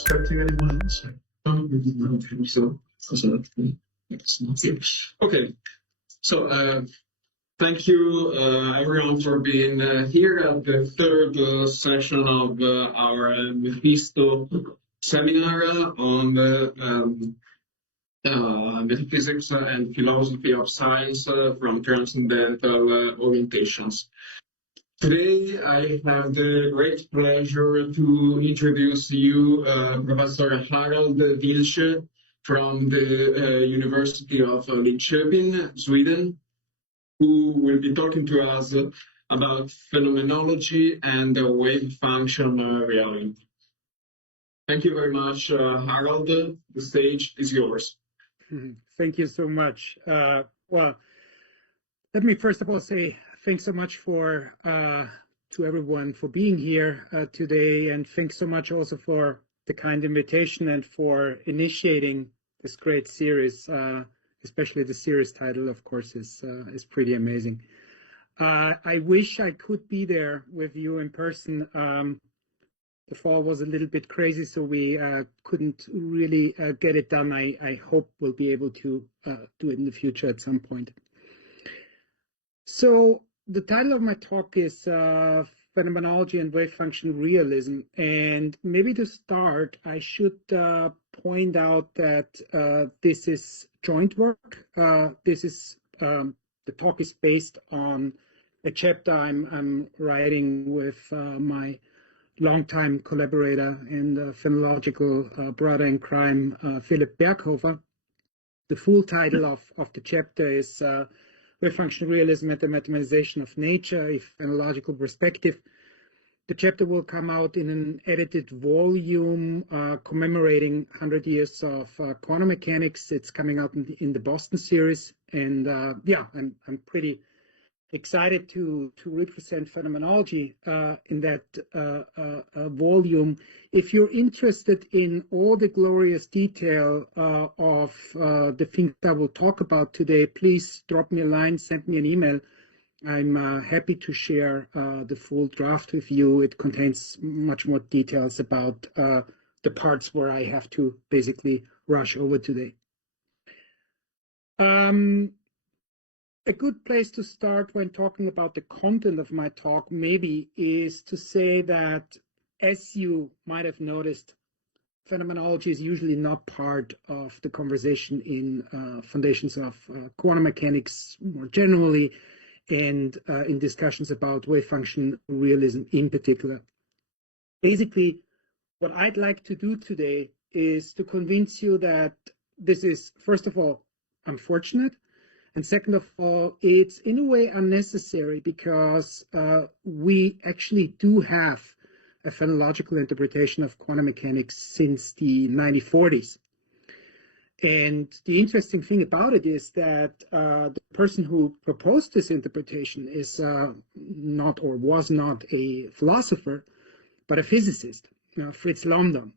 expecting anyone else. I don't really think so. Okay, so thank you everyone for being here at the third session of our MEPHISTO seminar on metaphysics and philosophy of science from transcendental orientations. Today, I have the great pleasure to introduce you Professor Harald Wiltsche from the University of Linköping, Sweden, who will be talking to us about phenomenology and wave function reality. Thank you very much, Harald. The stage is yours. Thank you so much. Well, let me first of all say thanks so much for to everyone for being here today, and thanks so much also for the kind invitation and for initiating this great series. Especially the series title, of course, is pretty amazing. I wish I could be there with you in person. The fall was a little bit crazy, so we couldn't really get it done. I hope we'll be able to do it in the future at some point. So the title of my talk is Phenomenology and Wave Function Realism. And maybe to start, I should point out that this is joint work. The talk is based on a chapter I'm writing with my longtime collaborator and phenomenological brother in crime, Philip Berghofer. The full title of the chapter is Wave Function Realism and the Mathematization of Nature, a Phenomenological Perspective. The chapter will come out in an edited volume commemorating 100 years of quantum mechanics. It's coming out in the Boston series, and yeah, I'm pretty excited to represent phenomenology in that volume. If you're interested in all the glorious detail of the things I will talk about today, please drop me a line, send me an email. I'm happy to share the full draft with you. It contains much more details about the parts where I have to basically rush over today. A good place to start when talking about the content of my talk maybe is to say that, as you might have noticed, phenomenology is usually not part of the conversation in foundations of quantum mechanics more generally, and in discussions about wave function realism in particular. Basically, what I'd like to do today is to convince you that this is, first of all, unfortunate, and second of all, it's in a way unnecessary, because we actually do have a phenomenological interpretation of quantum mechanics since the 1940s. And the interesting thing about it is that the person who proposed this interpretation is not, or was not, a philosopher, but a physicist, Fritz London.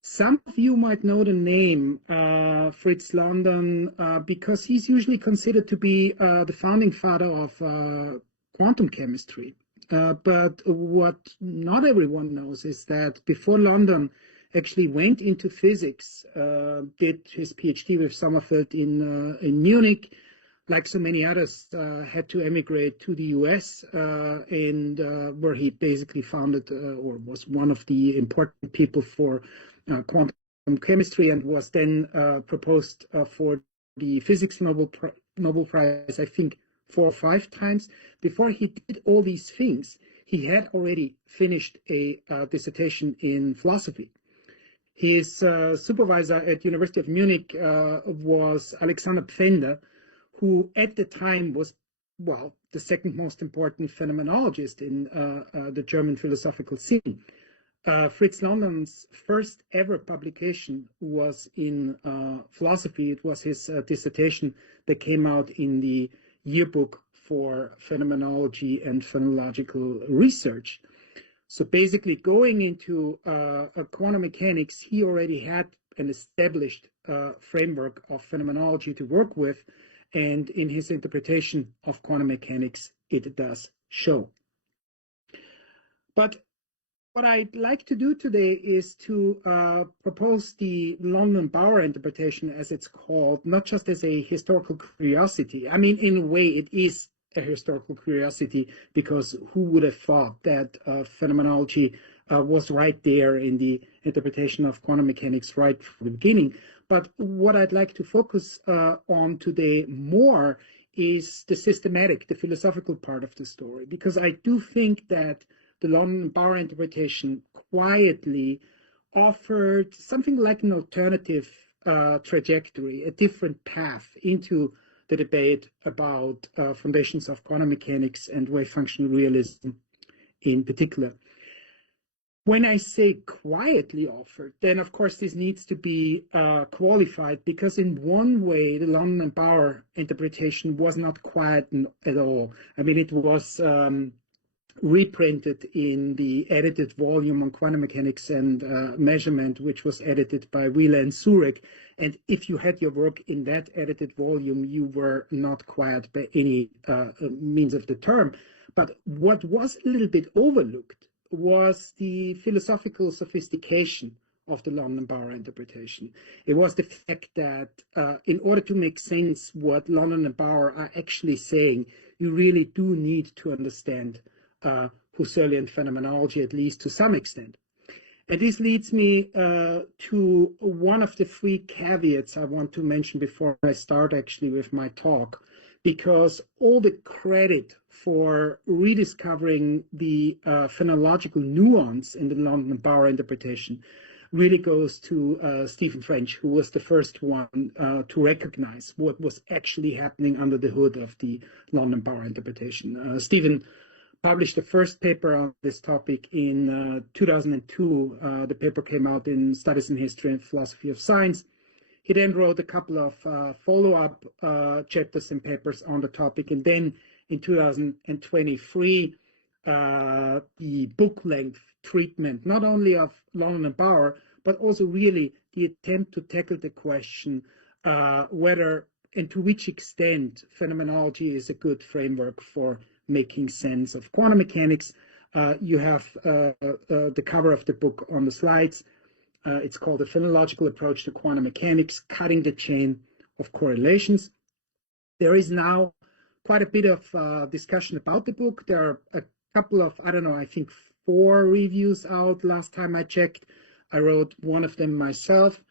Some of you might know the name Fritz London because he's usually considered to be the founding father of quantum chemistry. But what not everyone knows is that before London actually went into physics, did his PhD with Sommerfeld in Munich, like so many others, had to emigrate to the US, and where he basically founded or was one of the important people for quantum chemistry, and was then proposed for the physics Nobel Prize, I think 4 or 5 times. Before he did all these things, he had already finished a dissertation in philosophy. His supervisor at University of Munich was Alexander Pfänder, who at the time was, well, the second most important phenomenologist in the German philosophical scene. Fritz London's first ever publication was in philosophy. It was his dissertation that came out in the yearbook for phenomenology and phenomenological research. So basically, going into quantum mechanics, he already had an established framework of phenomenology to work with, and in his interpretation of quantum mechanics, it does show. But What I'd like to do today is to propose the London Bauer interpretation, as it's called, not just as a historical curiosity. I mean, in a way, it is a historical curiosity, because who would have thought that phenomenology was right there in the interpretation of quantum mechanics right from the beginning. But what I'd like to focus on today more is the systematic, the philosophical part of the story, because I do think that the London Bauer interpretation quietly offered something like an alternative trajectory, a different path into the debate about foundations of quantum mechanics and wave function realism in particular. When I say quietly offered, then of course this needs to be qualified, because in one way the London and Bauer interpretation was not quiet at all. I mean, it was reprinted in the edited volume on quantum mechanics and measurement, which was edited by Wheeler and Zurek. And if you had your work in that edited volume, you were not quiet by any means of the term. But what was a little bit overlooked was the philosophical sophistication of the London Bauer interpretation. It was the fact that in order to make sense what London and Bauer are actually saying, you really do need to understand Husserlian phenomenology, at least to some extent. And this leads me to one of the three caveats I want to mention before I start actually with my talk, because all the credit for rediscovering the phenomenological nuance in the London and Bauer interpretation really goes to Stephen French, who was the first one to recognize what was actually happening under the hood of the London Bauer interpretation. Stephen published the first paper on this topic in 2002. The paper came out in Studies in History and Philosophy of Science. He then wrote a couple of follow-up chapters and papers on the topic. And then in 2023, the book-length treatment, not only of London and Bauer, but also really the attempt to tackle the question whether and to which extent phenomenology is a good framework for making sense of quantum mechanics. You have the cover of the book on the slides. It's called The Phenomenological Approach to Quantum Mechanics, Cutting the Chain of Correlations. There is now quite a bit of discussion about the book. There are a couple of, I don't know, I think 4 reviews out last time I checked. I wrote one of them myself.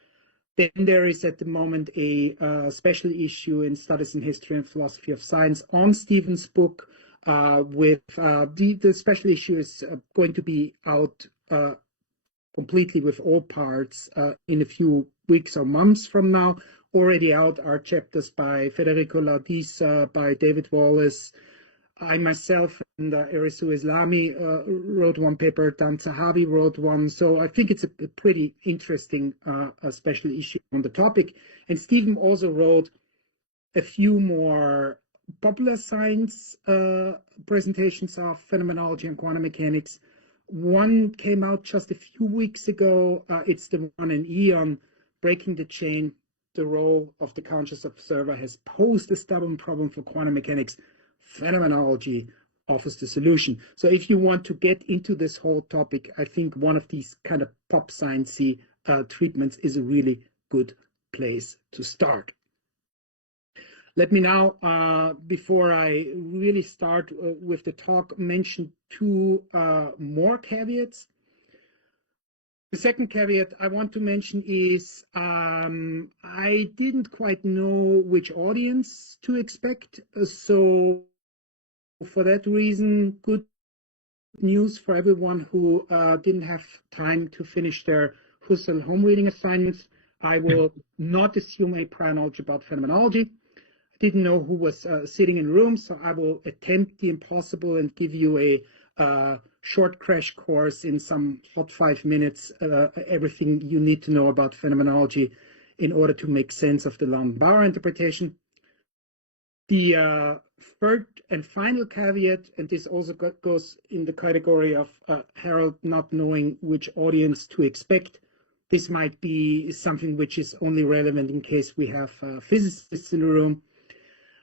Then there is at the moment a special issue in Studies in History and Philosophy of Science on Stephen's book. With the special issue is going to be out completely with all parts in a few weeks or months from now. Already out are chapters by Federico Laudis, by David Wallace. I myself and Erisu Islami wrote one paper, Dan Zahavi wrote one. So I think it's a pretty interesting special issue on the topic. And Stephen also wrote a few more popular science presentations of phenomenology and quantum mechanics. One came out just a few weeks ago. It's the one in Eon, Breaking the Chain. The role of the conscious observer has posed a stubborn problem for quantum mechanics. Phenomenology offers the solution. So if you want to get into this whole topic, I think one of these kind of pop sciencey treatments is a really good place to start. Let me now, before I really start with the talk, mention 2 more caveats. The second caveat I want to mention is I didn't quite know which audience to expect. So for that reason, good news for everyone who didn't have time to finish their Husserl home reading assignments. I will not assume a prior knowledge about phenomenology. Didn't know who was sitting in the room, so I will attempt the impossible and give you a short crash course in some hot 5 minutes, everything you need to know about phenomenology in order to make sense of the London Bauer interpretation. The third and final caveat, and this also goes in the category of Harald not knowing which audience to expect. This might be something which is only relevant in case we have physicists in the room.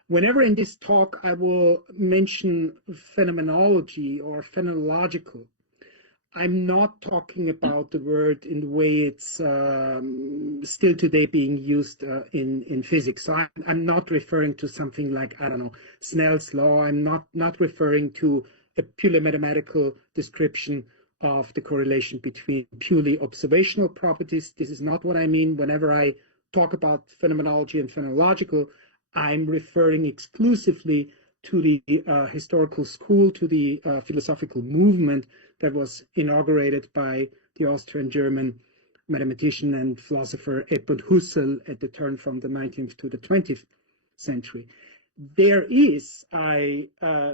Whenever in this talk I will mention phenomenology or phenomenological, I'm not talking about the word in the way it's still today being used in physics. So I'm not referring to something like, I don't know, Snell's law. I'm not referring to a purely mathematical description of the correlation between purely observational properties. This is not what I mean. Whenever I talk about phenomenology and phenomenological, I'm referring exclusively to the historical school, to the philosophical movement that was inaugurated by the Austrian-German mathematician and philosopher Edmund Husserl at the turn from the 19th to the 20th century. There is, I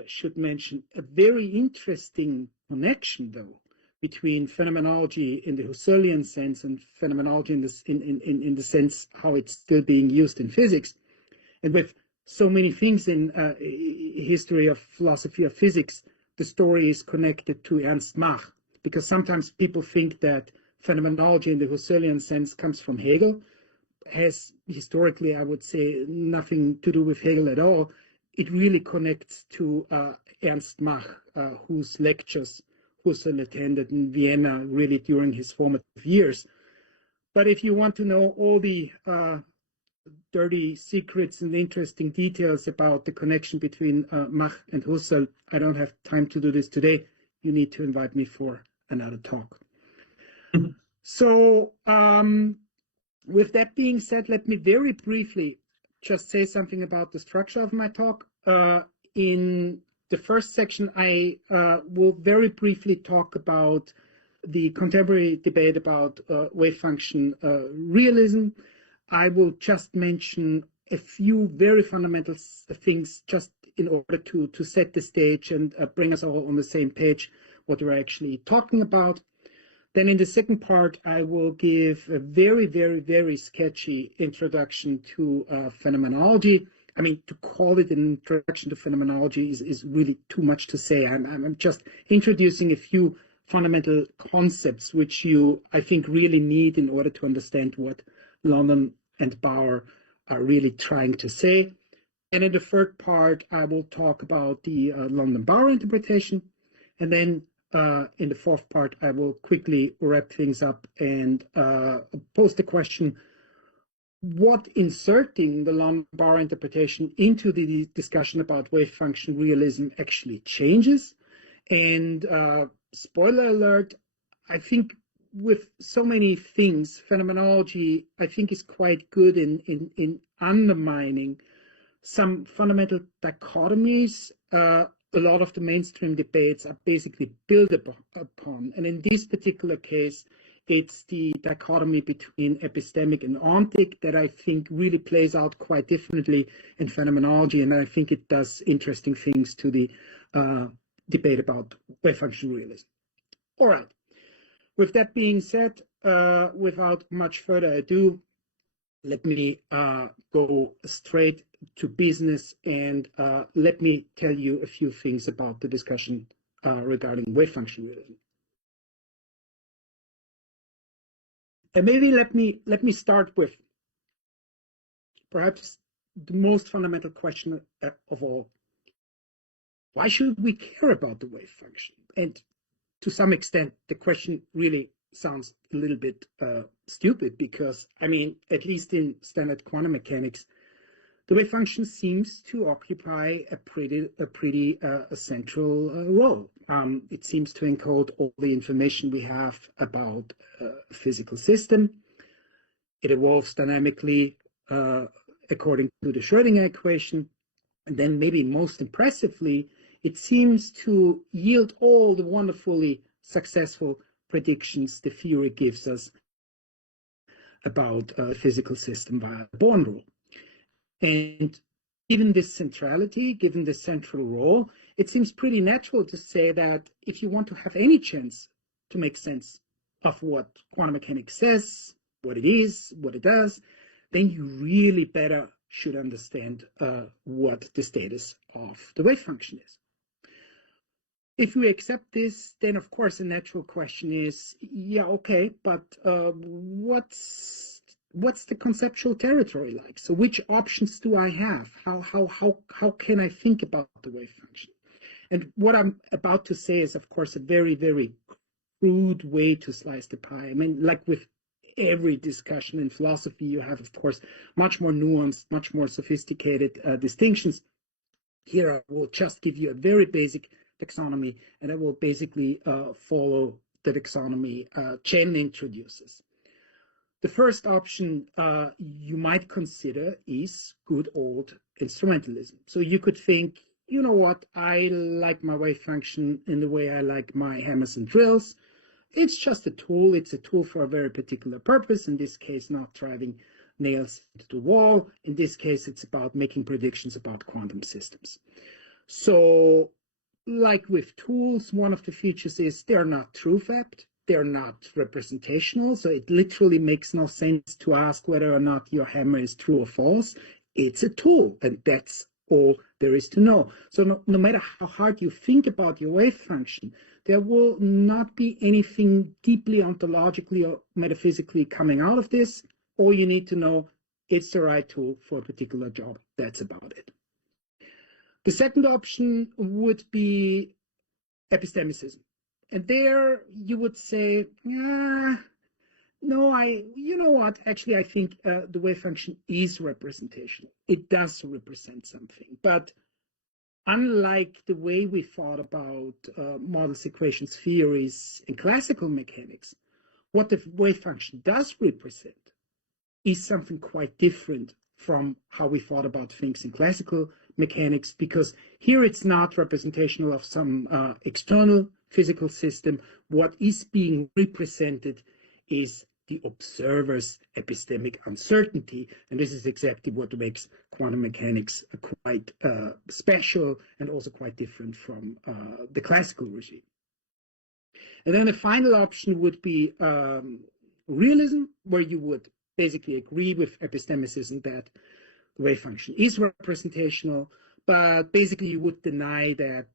should mention, a very interesting connection, though, between phenomenology in the Husserlian sense and phenomenology in the sense how it's still being used in physics. And with so many things in history of philosophy of physics, the story is connected to Ernst Mach, because sometimes people think that phenomenology in the Husserlian sense comes from Hegel. Has historically, I would say, nothing to do with Hegel at all. It really connects to Ernst Mach, whose lectures Husserl attended in Vienna really during his formative years. But if you want to know all the dirty secrets and interesting details about the connection between Mach and Husserl, I don't have time to do this today. You need to invite me for another talk. So with that being said, let me very briefly just say something about the structure of my talk. In the first section, I will very briefly talk about the contemporary debate about wave function realism. I will just mention a few very fundamental things just in order to set the stage and bring us all on the same page what we're actually talking about. Then in the second part, I will give a very, very, very sketchy introduction to phenomenology. I mean, to call it an introduction to phenomenology is really too much to say. I'm just introducing a few fundamental concepts which you, I think, really need in order to understand what London and Bauer are really trying to say. And in the third part, I will talk about the London-Bauer interpretation. And then in the fourth part, I will quickly wrap things up and pose the question, what inserting the London-Bauer interpretation into the discussion about wave function realism actually changes? And spoiler alert, I think with so many things, phenomenology, I think, is quite good in undermining some fundamental dichotomies a lot of the mainstream debates are basically built upon. And in this particular case, it's the dichotomy between epistemic and ontic that I think really plays out quite differently in phenomenology, and I think it does interesting things to the debate about wave function realism. All right. With that being said, without much further ado, let me go straight to business and let me tell you a few things about the discussion regarding wave function realism. And maybe let me start with perhaps the most fundamental question of all. Why should we care about the wave function? And to some extent, the question really sounds a little bit stupid because, I mean, at least in standard quantum mechanics, the wave function seems to occupy a pretty central role. It seems to encode all the information we have about a physical system. It evolves dynamically according to the Schrödinger equation. And then maybe most impressively, it seems to yield all the wonderfully successful predictions the theory gives us about a physical system via the Born rule. And given this centrality, given this central role, it seems pretty natural to say that if you want to have any chance to make sense of what quantum mechanics says, what it is, what it does, then you really better should understand what the status of the wave function is. If we accept this, then of course a natural question is, yeah, okay, but what's the conceptual territory like? So which options do I have? How can I think about the wave function? And what I'm about to say is, of course, a very, very crude way to slice the pie. I mean, like with every discussion in philosophy, you have, of course, much more nuanced, much more sophisticated distinctions. Here I will just give you a very basic taxonomy, and I will basically follow the taxonomy Chen introduces. The first option you might consider is good old instrumentalism. So you could think, you know what, I like my wave function in the way I like my hammers and drills. It's just a tool. It's a tool for a very particular purpose. In this case, not driving nails into the wall. In this case, it's about making predictions about quantum systems. So, like with tools, one of the features is they're not true-fact. They're not representational. So it literally makes no sense to ask whether or not your hammer is true or false. It's a tool, and that's all there is to know. So no matter how hard you think about your wave function, there will not be anything deeply ontologically or metaphysically coming out of this. All you need to know, it's the right tool for a particular job. That's about it. The second option would be epistemicism. And there you would say, no, you know what, actually I think the wave function is representational. It does represent something. But unlike the way we thought about models, equations, theories in classical mechanics, what the wave function does represent is something quite different from how we thought about things in classical mechanics, because here it's not representational of some external physical system. What is being represented is the observer's epistemic uncertainty, and this is exactly what makes quantum mechanics quite special and also quite different from the classical regime. And then the final option would be realism, where you would basically agree with epistemicism that the wave function is representational, but basically you would deny that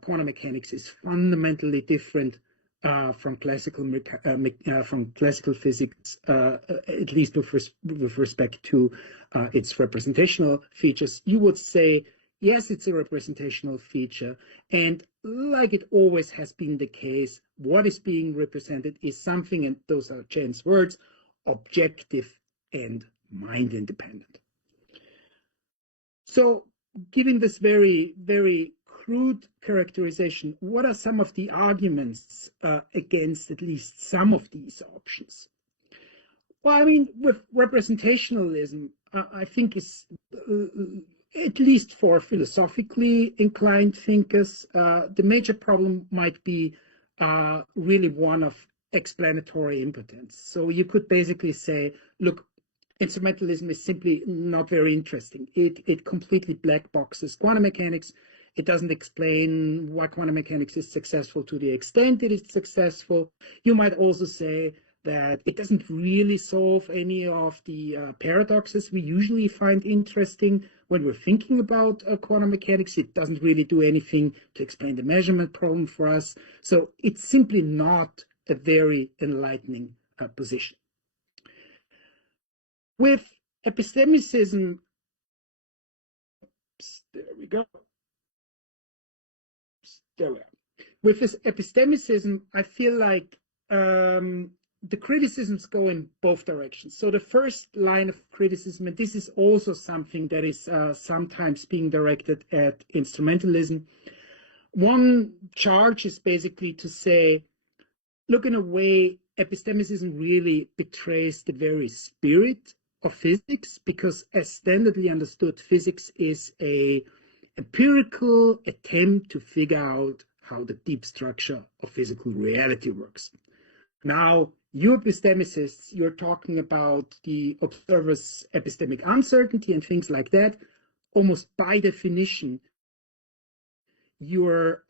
quantum mechanics is fundamentally different from classical physics, at least with respect to its representational features. You would say, yes, it's a representational feature, and like it always has been the case, what is being represented is something, and those are Chen's words, objective and mind independent. So, given this very, very crude characterization, what are some of the arguments against at least some of these options? Well, I mean, with representationalism, I think is at least for philosophically inclined thinkers, the major problem might be really one of explanatory impotence. So you could basically say, look, instrumentalism is simply not very interesting. It completely black boxes quantum mechanics. It doesn't explain why quantum mechanics is successful to the extent it is successful. You might also say that it doesn't really solve any of the paradoxes we usually find interesting when we're thinking about quantum mechanics. It doesn't really do anything to explain the measurement problem for us. So it's simply not a very enlightening position. With epistemicism, there we go. There we are. With this epistemicism, I feel like the criticisms go in both directions. So the first line of criticism, and this is also something that is sometimes being directed at instrumentalism. One charge is basically to say, look, in a way, epistemicism really betrays the very spirit of physics, because as standardly understood, physics is an empirical attempt to figure out how the deep structure of physical reality works. Now, you epistemicists, you're talking about the observer's epistemic uncertainty and things like that. Almost by definition, you're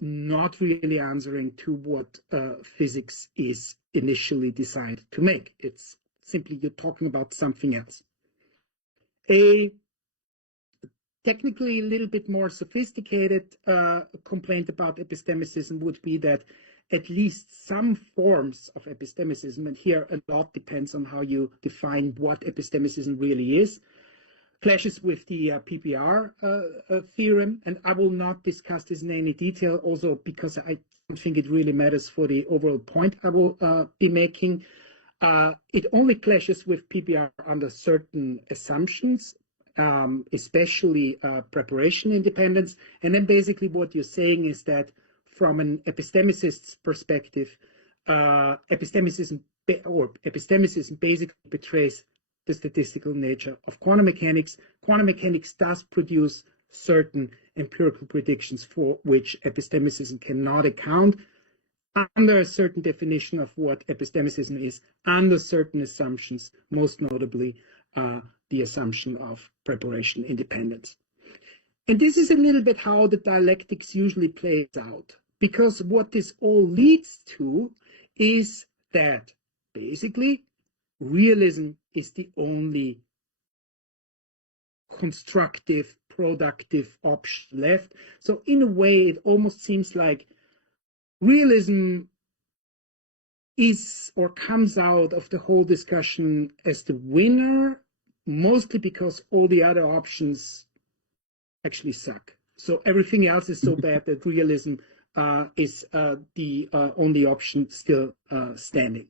not really answering to what physics is initially designed to make. It's simply you're talking about something else. A technically a little bit more sophisticated complaint about epistemicism would be that at least some forms of epistemicism, and here a lot depends on how you define what epistemicism really is, clashes with the PPR theorem, and I will not discuss this in any detail, also because I don't think it really matters for the overall point I will be making. It only clashes with PPR under certain assumptions, especially preparation independence. And then basically what you're saying is that from an epistemicist's perspective, epistemicism basically betrays the statistical nature of quantum mechanics. Quantum mechanics does produce certain empirical predictions for which epistemicism cannot account under a certain definition of what epistemicism is, under certain assumptions, most notably the assumption of preparation independence. And this is a little bit how the dialectics usually plays out, because what this all leads to is that basically realism is the only constructive, productive option left. So in a way, it almost seems like realism is or comes out of the whole discussion as the winner, mostly because all the other options actually suck. So everything else is so bad that realism is the only option still standing.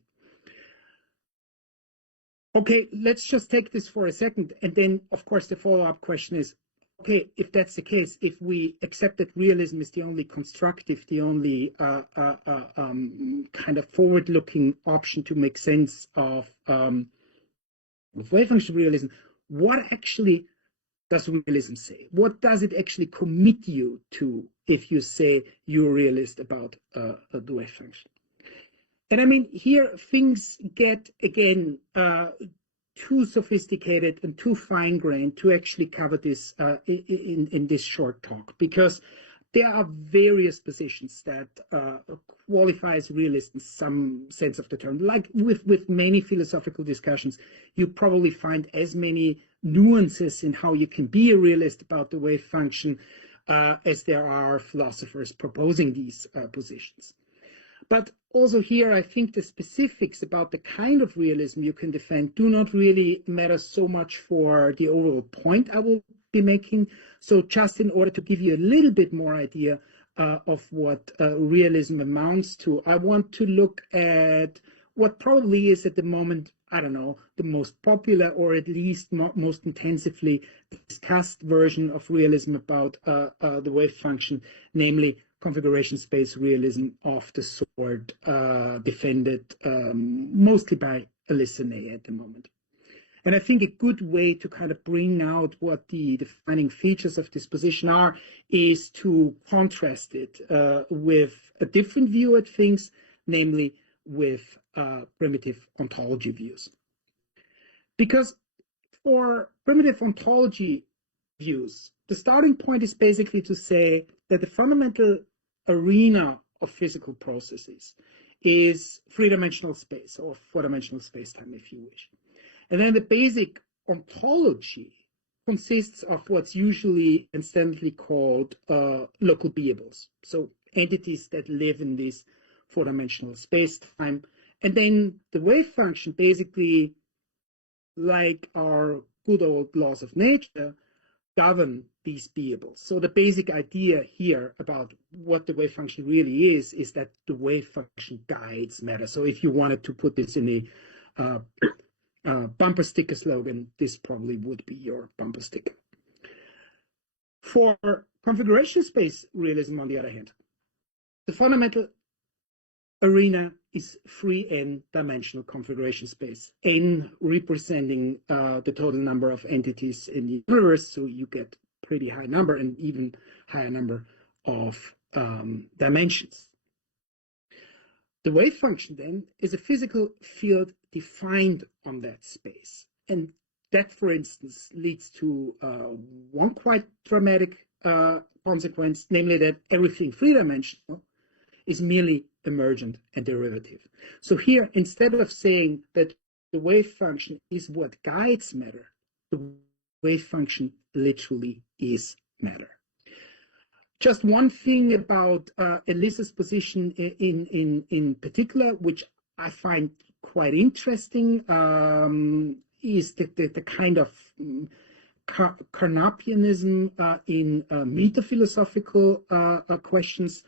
Okay, let's just take this for a second. And then, of course, the follow-up question is, okay, if that's the case, if we accept that realism is the only constructive, the only kind of forward-looking option to make sense of wave function realism, what actually does realism say? What does it actually commit you to if you say you're a realist about the wave function? And I mean, here things get, again, too sophisticated and too fine-grained to actually cover this in this short talk, because there are various positions that qualify as realist in some sense of the term. Like with many philosophical discussions, you probably find as many nuances in how you can be a realist about the wave function as there are philosophers proposing these positions. But also here, I think the specifics about the kind of realism you can defend do not really matter so much for the overall point I will be making. So just in order to give you a little bit more idea of what realism amounts to, I want to look at what probably is at the moment, I don't know, the most popular or at least most intensively discussed version of realism about the wave function, namely configuration space realism of the sort defended mostly by Alyssa Ney at the moment. And I think a good way to kind of bring out what the defining features of this position are is to contrast it with a different view at things, namely with primitive ontology views. Because for primitive ontology views, the starting point is basically to say that the fundamental arena of physical processes is three-dimensional space, or four-dimensional space-time, if you wish. And then the basic ontology consists of what's usually and standardly called local beables, so entities that live in this four-dimensional space-time. And then the wave function, basically, like our good old laws of nature, govern these beables. So the basic idea here about what the wave function really is that the wave function guides matter. So if you wanted to put this in a bumper sticker slogan, this probably would be your bumper sticker. For configuration space realism, on the other hand, the fundamental arena is free n-dimensional configuration space, n representing the total number of entities in the universe, so you get pretty high number and even higher number of dimensions. The wave function then is a physical field defined on that space, and that, for instance, leads to one quite dramatic consequence, namely that everything three-dimensional is merely emergent and derivative. So here, instead of saying that the wave function is what guides matter, the wave function literally is matter. Just one thing about Alyssa's position in particular, which I find quite interesting, is the kind of Carnapianism in metaphilosophical questions.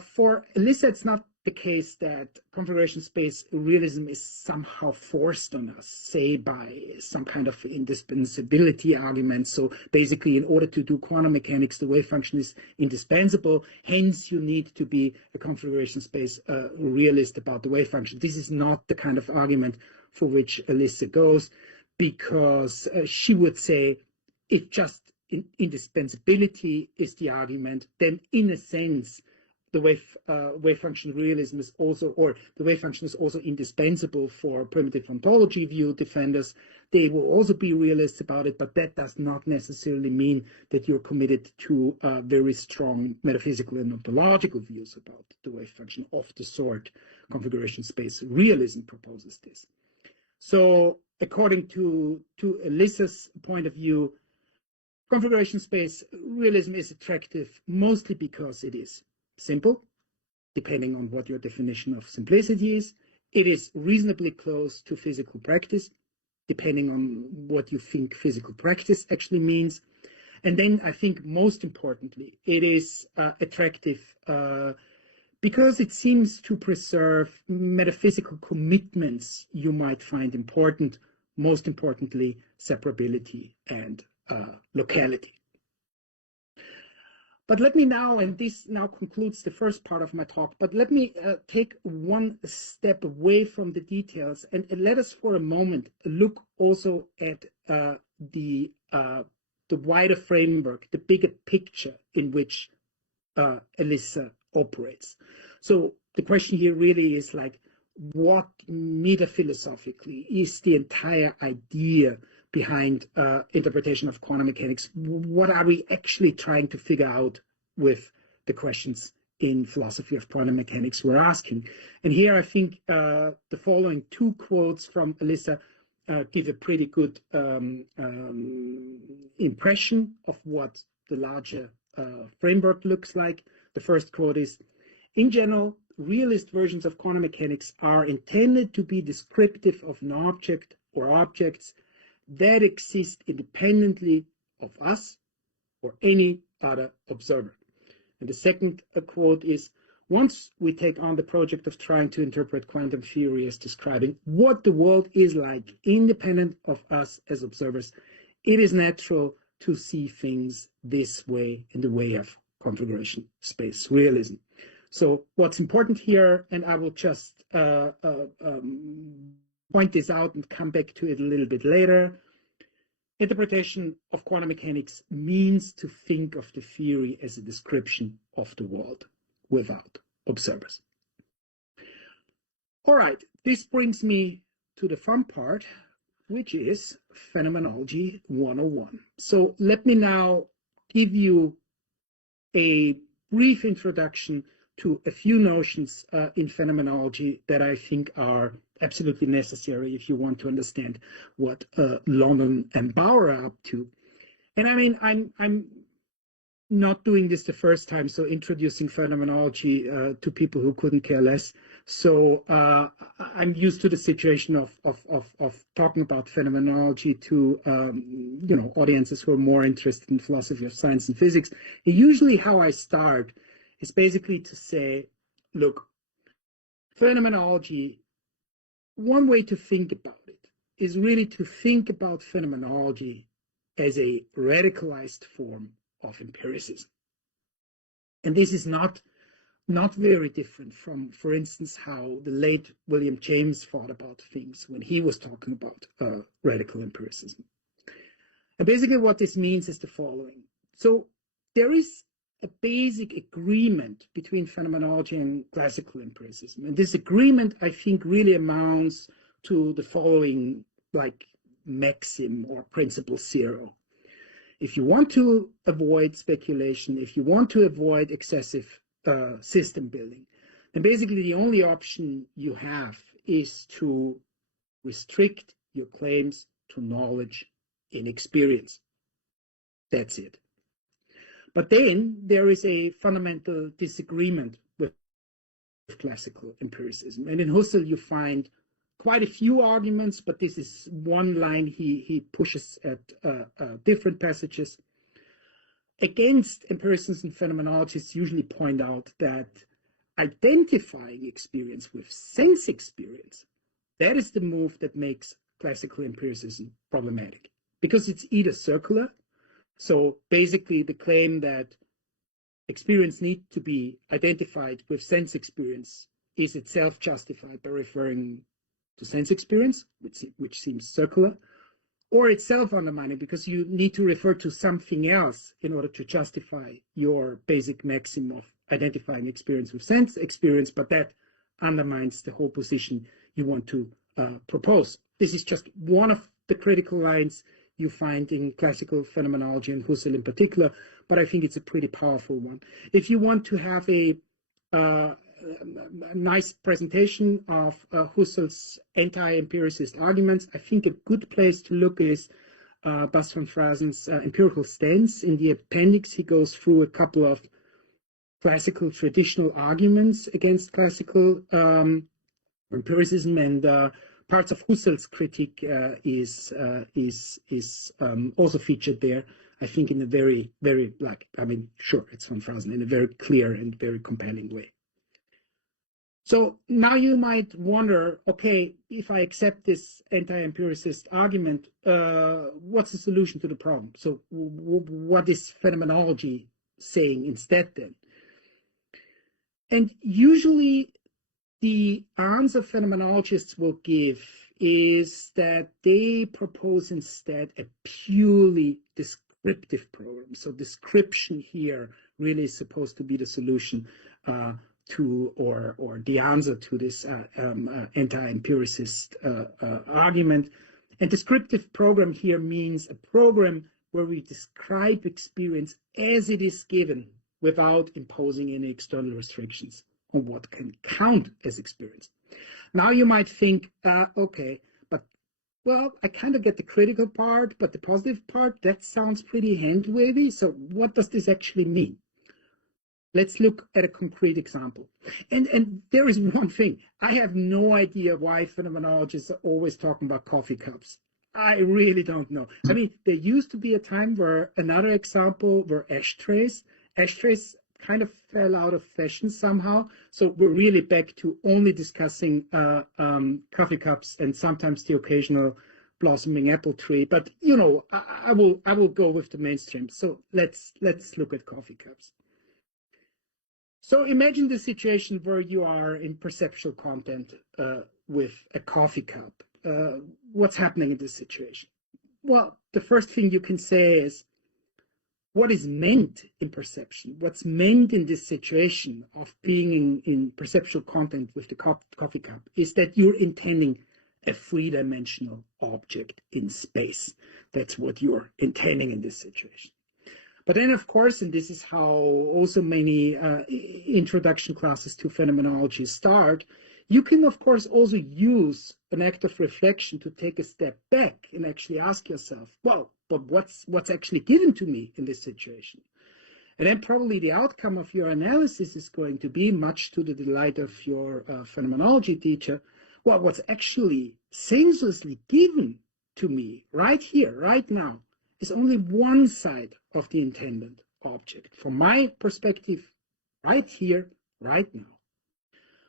For Elissa, it's not the case that configuration space realism is somehow forced on us, say by some kind of indispensability argument. So basically, in order to do quantum mechanics, the wave function is indispensable. Hence, you need to be a configuration space realist about the wave function. This is not the kind of argument for which Elissa goes, because she would say if just indispensability is the argument, then in a sense, the wave function realism is also, or the wave function is also indispensable for primitive ontology view defenders. They will also be realists about it, but that does not necessarily mean that you're committed to very strong metaphysical and ontological views about the wave function of the sort configuration space realism proposes this. So according to Elissa's point of view, configuration space realism is attractive mostly because it is simple, depending on what your definition of simplicity is. It is reasonably close to physical practice, depending on what you think physical practice actually means. And then I think most importantly, it is attractive because it seems to preserve metaphysical commitments you might find important, most importantly, separability and locality. But let me now, and this now concludes the first part of my talk, but let me take one step away from the details and let us for a moment look also at the wider framework, the bigger picture in which Elissa operates. So the question here really is like, what metaphilosophically is the entire idea behind interpretation of quantum mechanics? What are we actually trying to figure out with the questions in philosophy of quantum mechanics we're asking? And here I think the following two quotes from Elissa give a pretty good impression of what the larger framework looks like. The first quote is, in general, realist versions of quantum mechanics are intended to be descriptive of an object or objects that exist independently of us or any other observer. And the second quote is, once we take on the project of trying to interpret quantum theory as describing what the world is like independent of us as observers, it is natural to see things this way in the way of configuration space realism. So what's important here, and I will just point this out and come back to it a little bit later, interpretation of quantum mechanics means to think of the theory as a description of the world without observers. All right, this brings me to the fun part, which is Phenomenology 101. So let me now give you a brief introduction to a few notions in phenomenology that I think are absolutely necessary if you want to understand what London and Bauer are up to. And I mean, I'm not doing this the first time, so introducing phenomenology to people who couldn't care less. So I'm used to the situation of talking about phenomenology to audiences who are more interested in philosophy of science and physics. And usually how I start is basically to say, look, phenomenology, one way to think about it is really to think about phenomenology as a radicalized form of empiricism. And this is not very different from, for instance, how the late William James thought about things when he was talking about radical empiricism. And basically what this means is the following. So there is a basic agreement between phenomenology and classical empiricism. And this agreement, I think, really amounts to the following, like, maxim or principle zero. If you want to avoid speculation, if you want to avoid excessive system building, then basically the only option you have is to restrict your claims to knowledge in experience. That's it. But then there is a fundamental disagreement with classical empiricism. And in Husserl, you find quite a few arguments, but this is one line he pushes at different passages. Against empiricists and phenomenologists usually point out that identifying experience with sense experience, that is the move that makes classical empiricism problematic, because it's either circular, so basically the claim that experience needs to be identified with sense experience is itself justified by referring to sense experience, which seems circular, or it's self-undermining because you need to refer to something else in order to justify your basic maxim of identifying experience with sense experience, but that undermines the whole position you want to propose. This is just one of the critical lines you find in classical phenomenology and Husserl in particular, but I think it's a pretty powerful one. If you want to have a nice presentation of Husserl's anti-empiricist arguments, I think a good place to look is Bas van Frazen's empirical stance. In the appendix, he goes through a couple of classical traditional arguments against classical empiricism, and parts of Husserl's critique is also featured there. I think in a very, sure, it's van Frazen, in a very clear and very compelling way. So now you might wonder, okay, if I accept this anti-empiricist argument, what's the solution to the problem? So what is phenomenology saying instead then? And usually the answer phenomenologists will give is that they propose instead a purely descriptive program. So description here really is supposed to be the solution to or the answer to this anti-empiricist argument. And descriptive program here means a program where we describe experience as it is given without imposing any external restrictions on what can count as experience. Now you might think, okay, but well, I kind of get the critical part, but the positive part, that sounds pretty hand-wavy. So what does this actually mean? Let's look at a concrete example. And there is one thing. I have no idea why phenomenologists are always talking about coffee cups. I really don't know. I mean, there used to be a time where another example were ashtrays. Ashtrays kind of fell out of fashion somehow. So we're really back to only discussing coffee cups and sometimes the occasional blossoming apple tree. But, you know, I will go with the mainstream. So let's look at coffee cups. So imagine the situation where you are in perceptual content with a coffee cup. What's happening in this situation? Well, the first thing you can say is, what is meant in perception? What's meant in this situation of being in perceptual content with the coffee cup is that you're intending a three-dimensional object in space. That's what you're intending in this situation. But then, of course, and this is how also many introduction classes to phenomenology start, you can, of course, also use an act of reflection to take a step back and actually ask yourself, well, but what's actually given to me in this situation? And then probably the outcome of your analysis is going to be, much to the delight of your phenomenology teacher, well, what's actually sensuously given to me right here, right now, is only one side of the intended object. From my perspective, right here, right now.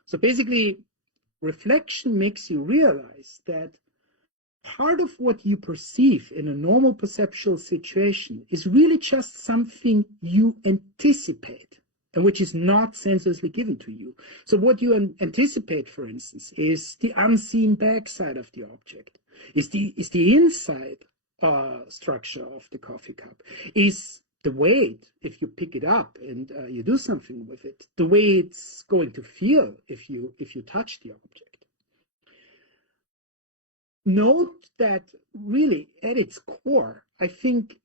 So basically, reflection makes you realize that part of what you perceive in a normal perceptual situation is really just something you anticipate, and which is not sensuously given to you. So what you anticipate, for instance, is the unseen backside of the object, is the inside structure of the coffee cup, is the weight if you pick it up and you do something with it, the way it's going to feel if you touch the object. Note that really at its core, I think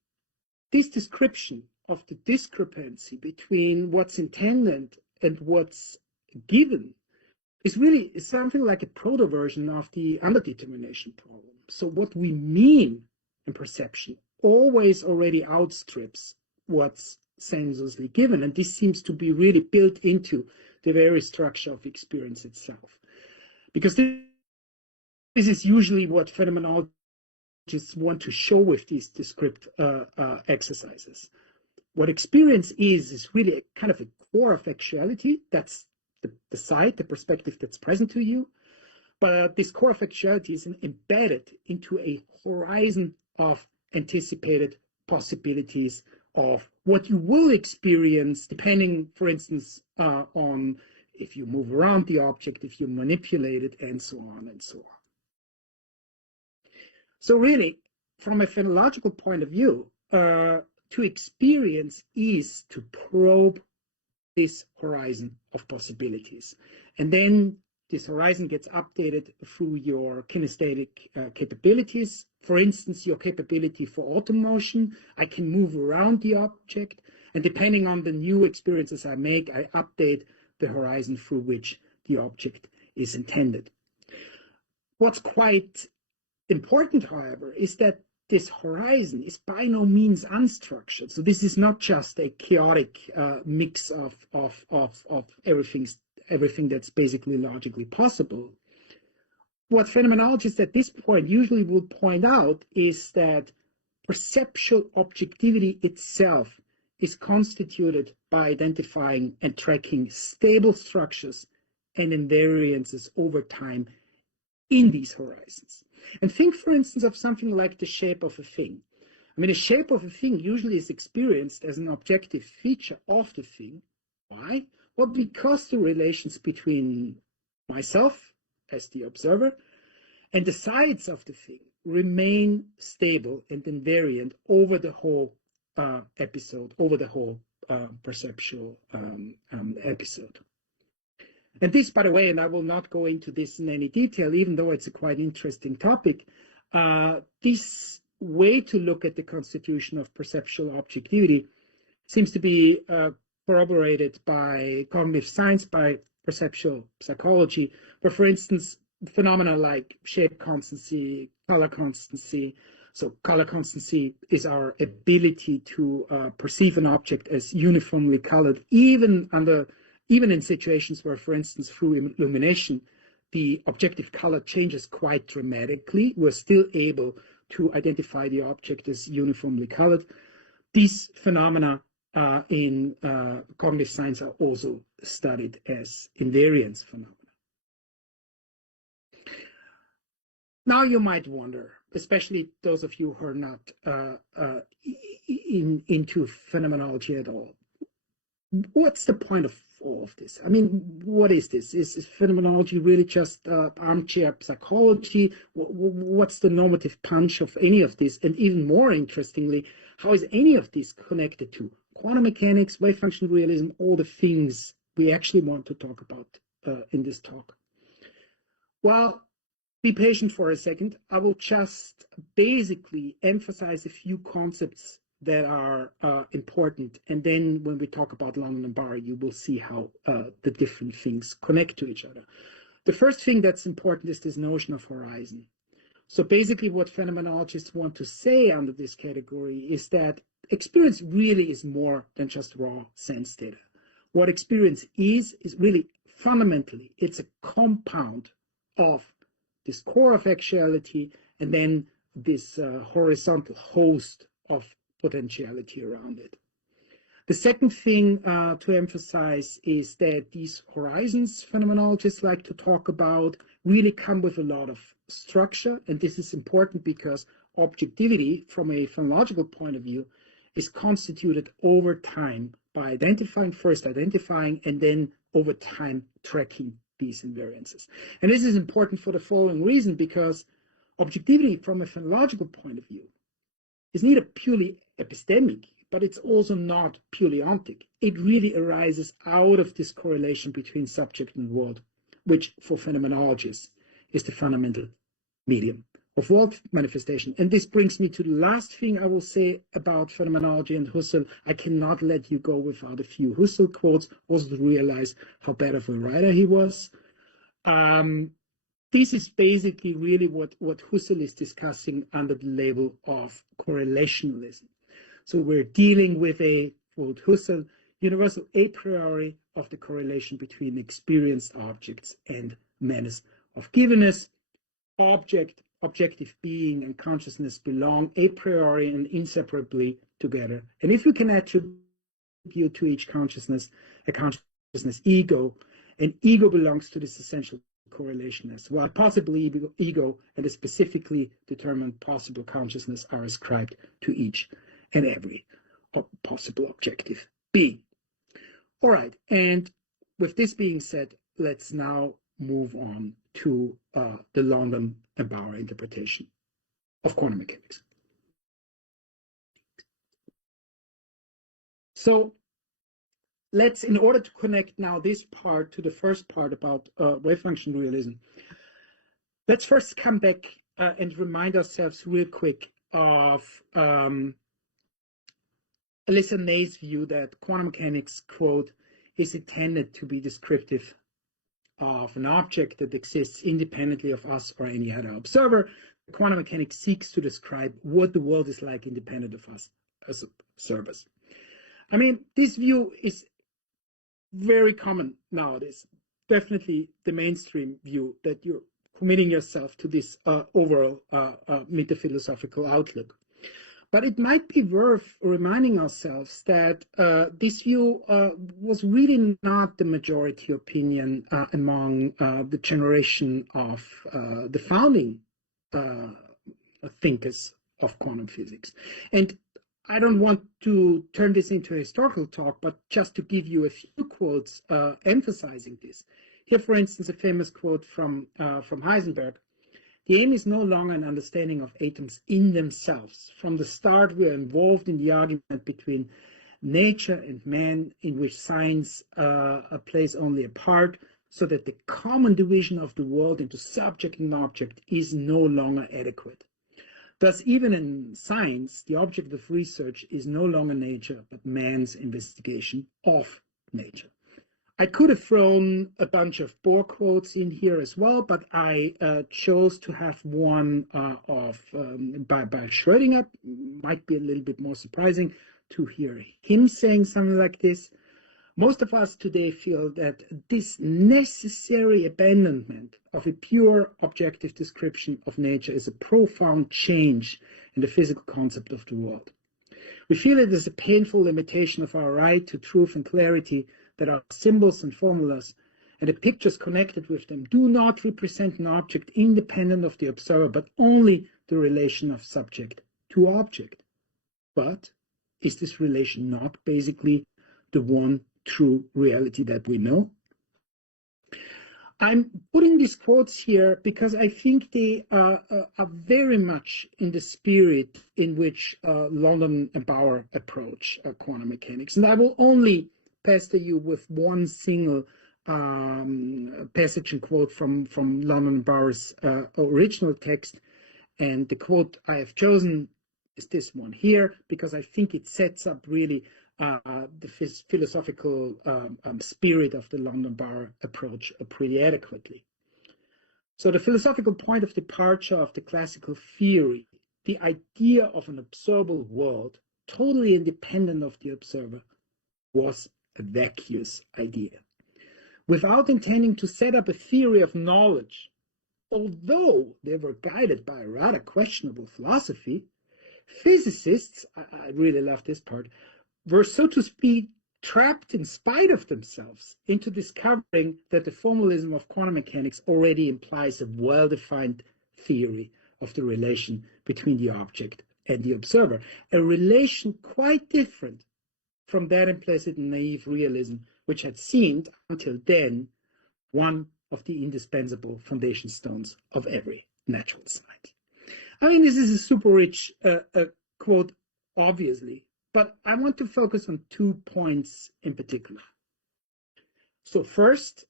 this description of the discrepancy between what's intended and what's given is really something like a proto version of the underdetermination problem. So what we mean in perception always already outstrips what's sensuously given, and this seems to be really built into the very structure of experience itself. Because this This is usually what phenomenologists want to show with these descript exercises. What experience is really a kind of a core of actuality. That's the side, the perspective that's present to you. But this core of actuality is embedded into a horizon of anticipated possibilities of what you will experience, depending, for instance, on if you move around the object, if you manipulate it, and so on and so on. So really, from a phenomenological point of view, to experience is to probe this horizon of possibilities. And then this horizon gets updated through your kinesthetic capabilities. For instance, your capability for automotion. I can move around the object, and depending on the new experiences I make, I update the horizon through which the object is intended. What's quite important, however, is that this horizon is by no means unstructured. So this is not just a chaotic mix of everything that's basically logically possible. What phenomenologists at this point usually will point out is that perceptual objectivity itself is constituted by identifying and tracking stable structures and invariances over time in these horizons. And think, for instance, of something like the shape of a thing. I mean, the shape of a thing usually is experienced as an objective feature of the thing. Why? Well, because the relations between myself as the observer and the sides of the thing remain stable and invariant over the whole episode, over the whole perceptual episode. And this, by the way, and I will not go into this in any detail, even though it's a quite interesting topic, this way to look at the constitution of perceptual objectivity seems to be corroborated by cognitive science, by perceptual psychology, where, for instance, phenomena like shape constancy, color constancy. So color constancy is our ability to perceive an object as uniformly colored, even in situations where, for instance, through illumination, the objective color changes quite dramatically. We're still able to identify the object as uniformly colored. These phenomena in cognitive science are also studied as invariance phenomena. Now you might wonder, especially those of you who are not into phenomenology at all, what's the point of all of this? I mean, what is this? Is phenomenology really just armchair psychology? What's the normative punch of any of this? And even more interestingly, how is any of this connected to quantum mechanics, wave function realism, all the things we actually want to talk about in this talk? Well, be patient for a second. I will just basically emphasize a few concepts that are important. And then when we talk about London and Bauer, you will see how the different things connect to each other. The first thing that's important is this notion of horizon. So basically what phenomenologists want to say under this category is that experience really is more than just raw sense data. What experience is really fundamentally, it's a compound of this core of actuality and then this horizontal host of potentiality around it. The second thing to emphasize is that these horizons phenomenologists like to talk about really come with a lot of structure, and this is important because objectivity from a phenomenological point of view is constituted over time by first identifying and then over time tracking these invariances. And this is important for the following reason, because objectivity from a phenomenological point of view is neither purely epistemic, but it's also not purely ontic. It really arises out of this correlation between subject and world, which for phenomenologists is the fundamental medium of world manifestation. And this brings me to the last thing I will say about phenomenology and Husserl. I cannot let you go without a few Husserl quotes, also to realize how bad of a writer he was. This is basically really what Husserl is discussing under the label of correlationalism. So we're dealing with a, quote Husserl, universal a priori of the correlation between experienced objects and menace of givenness. objective being and consciousness belong a priori and inseparably together. And if you can attribute to each consciousness a consciousness ego, and ego belongs to this essential correlationness, while possible ego and a specifically determined possible consciousness are ascribed to each and every possible objective being. All right, and with this being said, let's now move on to the London and Bauer interpretation of quantum mechanics. So let's, in order to connect now this part to the first part about wave function realism, let's first come back and remind ourselves real quick of Alyssa Ney's view that quantum mechanics, quote, is intended to be descriptive of an object that exists independently of us or any other observer. Quantum mechanics seeks to describe what the world is like independent of us as observers. I mean, this view is very common nowadays. Definitely the mainstream view that you're committing yourself to this overall metaphilosophical outlook. But it might be worth reminding ourselves that this view was really not the majority opinion among the generation of the founding thinkers of quantum physics. And I don't want to turn this into a historical talk, but just to give you a few quotes emphasizing this. Here, for instance, a famous quote from Heisenberg. The aim is no longer an understanding of atoms in themselves. From the start, we are involved in the argument between nature and man, in which science plays only a part, so that the common division of the world into subject and object is no longer adequate. Thus, even in science, the object of research is no longer nature, but man's investigation of nature. I could have thrown a bunch of Bauer quotes in here as well, but I chose to have one by Schrödinger. Might be a little bit more surprising to hear him saying something like this. Most of us today feel that this necessary abandonment of a pure objective description of nature is a profound change in the physical concept of the world. We feel it is a painful limitation of our right to truth and clarity that our symbols and formulas and the pictures connected with them do not represent an object independent of the observer, but only the relation of subject to object. But is this relation not basically the one true reality that we know? I'm putting these quotes here because I think they are very much in the spirit in which London and Bauer approach quantum mechanics. And I will only pester you with one single passage and quote from London and Bauer's original text. And the quote I have chosen is this one here, because I think it sets up really the philosophical spirit of the London-Bauer approach pretty adequately. So the philosophical point of departure of the classical theory, the idea of an observable world totally independent of the observer, was a vacuous idea. Without intending to set up a theory of knowledge, although they were guided by a rather questionable philosophy, physicists, I really love this part, were, so to speak, trapped in spite of themselves into discovering that the formalism of quantum mechanics already implies a well-defined theory of the relation between the object and the observer, a relation quite different from that implicit and naive realism, which had seemed, until then, one of the indispensable foundation stones of every natural science. I mean, this is a super rich quote, obviously, but I want to focus on 2 points in particular. So first,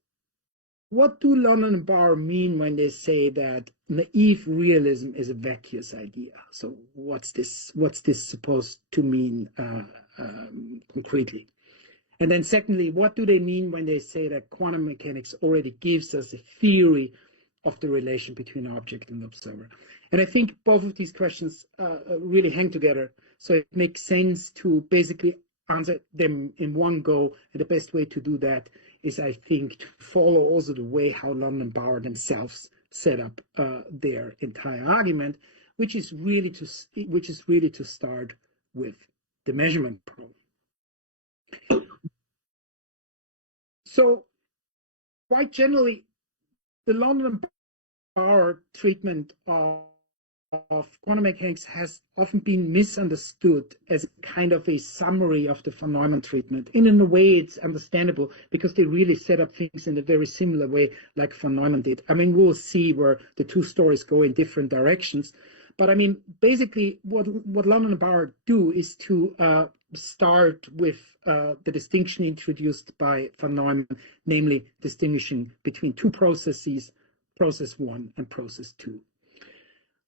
what do London and Bauer mean when they say that naive realism is a vacuous idea? So what's this supposed to mean concretely? And then secondly, what do they mean when they say that quantum mechanics already gives us a theory of the relation between object and observer? And I think both of these questions really hang together. So it makes sense to basically answer them in one go. And the best way to do that is, I think, to follow also the way how London and Bauer themselves set up their entire argument, which is really to start with the measurement problem. So quite generally, the London Bauer treatment of quantum mechanics has often been misunderstood as kind of a summary of the phenomenon treatment. And in a way, it's understandable because they really set up things in a very similar way like phenomenon did. I mean, we'll see where the two stories go in different directions. But I mean, basically, what London and Bauer do is to start with the distinction introduced by Phenomenon, namely distinguishing between two processes, process one and process two.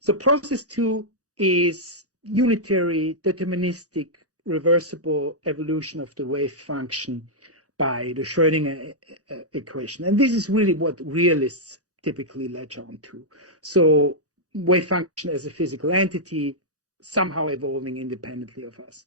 So process two is unitary, deterministic, reversible evolution of the wave function by the Schrödinger equation. And this is really what realists typically latch on to. So wave function as a physical entity, somehow evolving independently of us.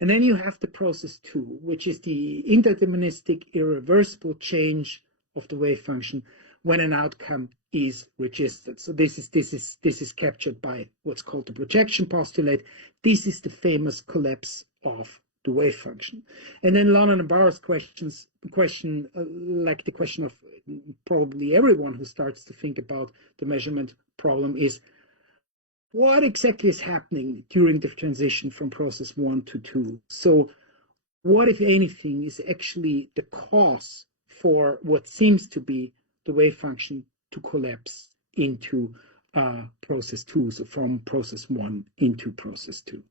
And then you have the process two, which is the indeterministic, irreversible change of the wave function when an outcome is registered. So this is captured by what's called the projection postulate. This is the famous collapse of the wave function. And then London and Bauer's question, like the question of probably everyone who starts to think about the measurement problem, is what exactly is happening during the transition from process one to two? So what, if anything, is actually the cause for what seems to be the wave function to collapse into process two, so from process one into process two?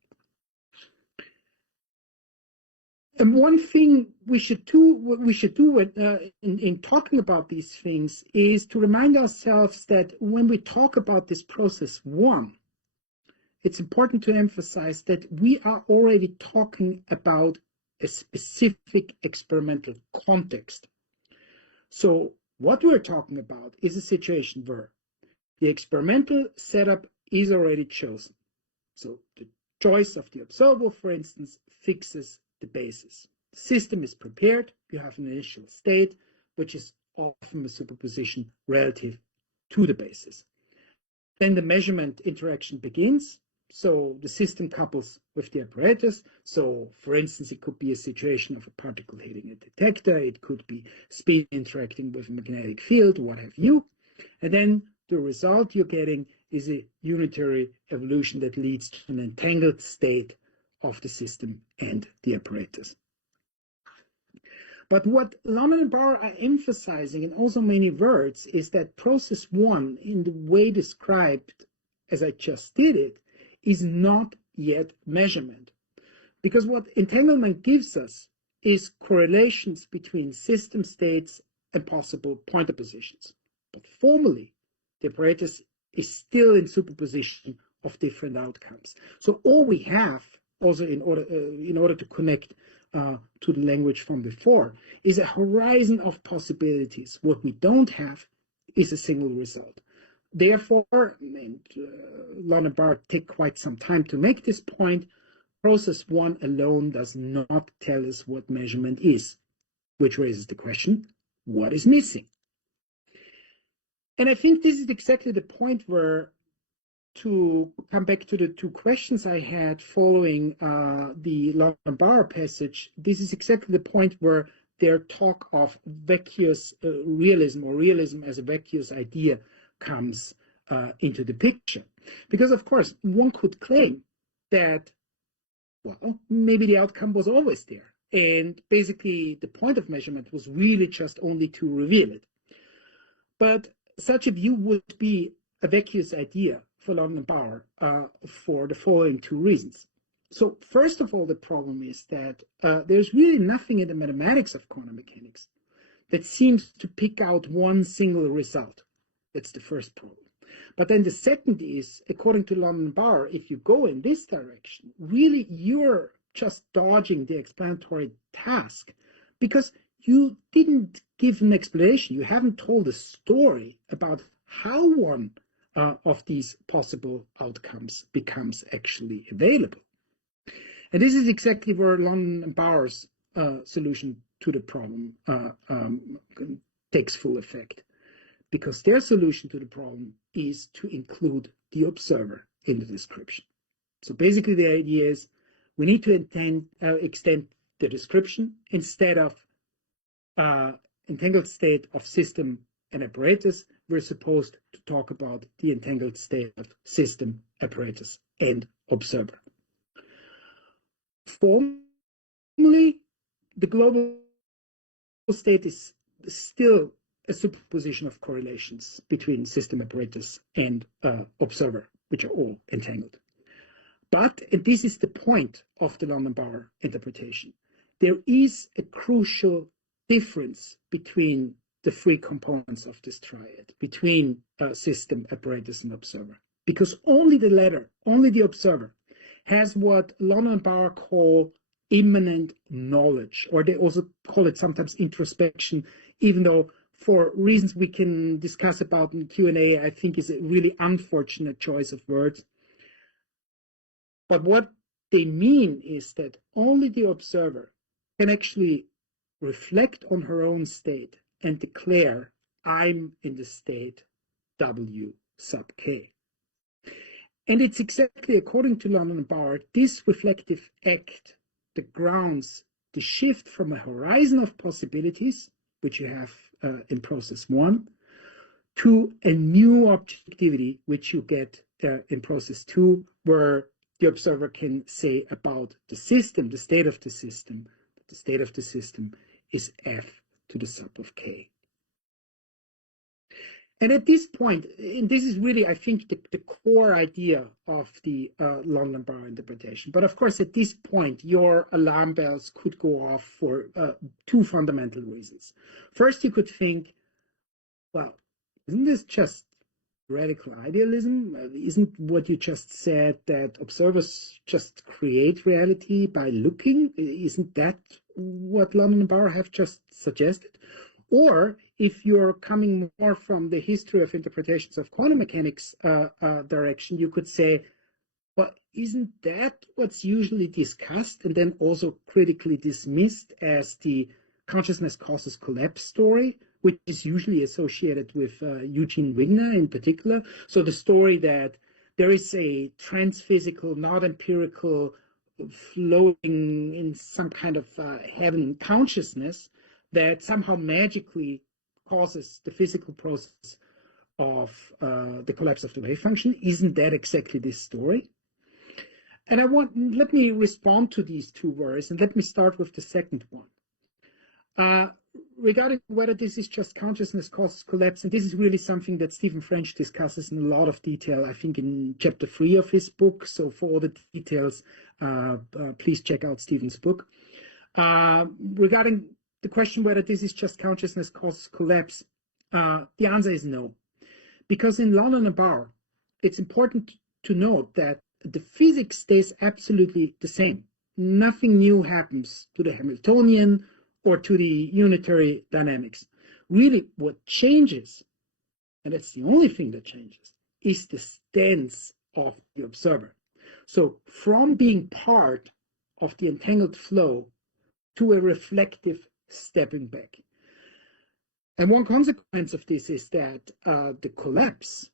And one thing we should do in talking about these things is to remind ourselves that when we talk about this process one, it's important to emphasize that we are already talking about a specific experimental context. So what we're talking about is a situation where the experimental setup is already chosen. So the choice of the observer, for instance, fixes the basis. The system is prepared. You have an initial state, which is often a superposition relative to the basis. Then the measurement interaction begins. So the system couples with the apparatus. So, for instance, it could be a situation of a particle hitting a detector. It could be speed interacting with a magnetic field, what have you. And then the result you're getting is a unitary evolution that leads to an entangled state of the system and the apparatus. But what London and Bauer are emphasizing in also many words is that process one, in the way described as I just did it, is not yet measurement. Because what entanglement gives us is correlations between system states and possible pointer positions. But formally, the apparatus is still in superposition of different outcomes. So all we have, also in order to connect to the language from before, is a horizon of possibilities. What we don't have is a single result. Therefore, and London and Bauer take quite some time to make this point, process one alone does not tell us what measurement is, which raises the question, what is missing? And I think this is exactly the point where, to come back to the two questions I had following the London and Bauer passage, this is exactly the point where their talk of vacuous realism, or realism as a vacuous idea, comes into the picture. Because, of course, one could claim that, well, maybe the outcome was always there. And basically, the point of measurement was really just only to reveal it. But such a view would be a vacuous idea for London and Bauer for the following two reasons. So, first of all, the problem is that there's really nothing in the mathematics of quantum mechanics that seems to pick out one single result. That's the first problem. But then the second is, according to London and Bauer, if you go in this direction, really you're just dodging the explanatory task because you didn't give an explanation. You haven't told a story about how one of these possible outcomes becomes actually available. And this is exactly where London and Bauer's solution to the problem takes full effect. because their solution to the problem is to include the observer in the description. So basically the idea is we need to extend the description. Instead of entangled state of system and apparatus, we're supposed to talk about the entangled state of system, apparatus, and observer. Formally, the global state is still a superposition of correlations between system, apparatus, and observer, which are all entangled. But, and this is the point of the London-Bauer interpretation, there is a crucial difference between the three components of this triad, between system, apparatus, and observer. Because only the latter, only the observer, has what London and Bauer call immanent knowledge, or they also call it sometimes introspection, even though for reasons we can discuss about in Q&A, I think is a really unfortunate choice of words. But what they mean is that only the observer can actually reflect on her own state and declare, I'm in the state W sub K. And it's exactly according to London and Bauer, this reflective act that grounds the shift from a horizon of possibilities, which you have in process one, to a new objectivity, which you get in process two, where the observer can say about the system, the state of the system, the state of the system is F to the sub of K. And at this point, and this is really, I think, the core idea of the London-Bauer interpretation. But of course, at this point, your alarm bells could go off for two fundamental reasons. First, you could think, well, isn't this just radical idealism? Isn't what you just said that observers just create reality by looking? Isn't that what London and Bauer have just suggested? Or if you're coming more from the history of interpretations of quantum mechanics direction, you could say, well, isn't that what's usually discussed and then also critically dismissed as the consciousness causes collapse story, which is usually associated with Eugene Wigner in particular? So the story that there is a transphysical, not empirical, floating in some kind of heaven consciousness that somehow magically causes the physical process of the collapse of the wave function. Isn't that exactly this story? And let me respond to these two words, and let me start with the second one. Regarding whether this is just consciousness causes collapse, and this is really something that Stephen French discusses in a lot of detail, I think in chapter 3 of his book. So for all the details, please check out Stephen's book. Regarding the question whether this is just consciousness causes collapse, the answer is no. Because in London and Bauer, it's important to note that the physics stays absolutely the same. Nothing new happens to the Hamiltonian or to the unitary dynamics. Really, what changes, and that's the only thing that changes, is the stance of the observer. So from being part of the entangled flow to a reflective stepping back. And one consequence of this is that the collapse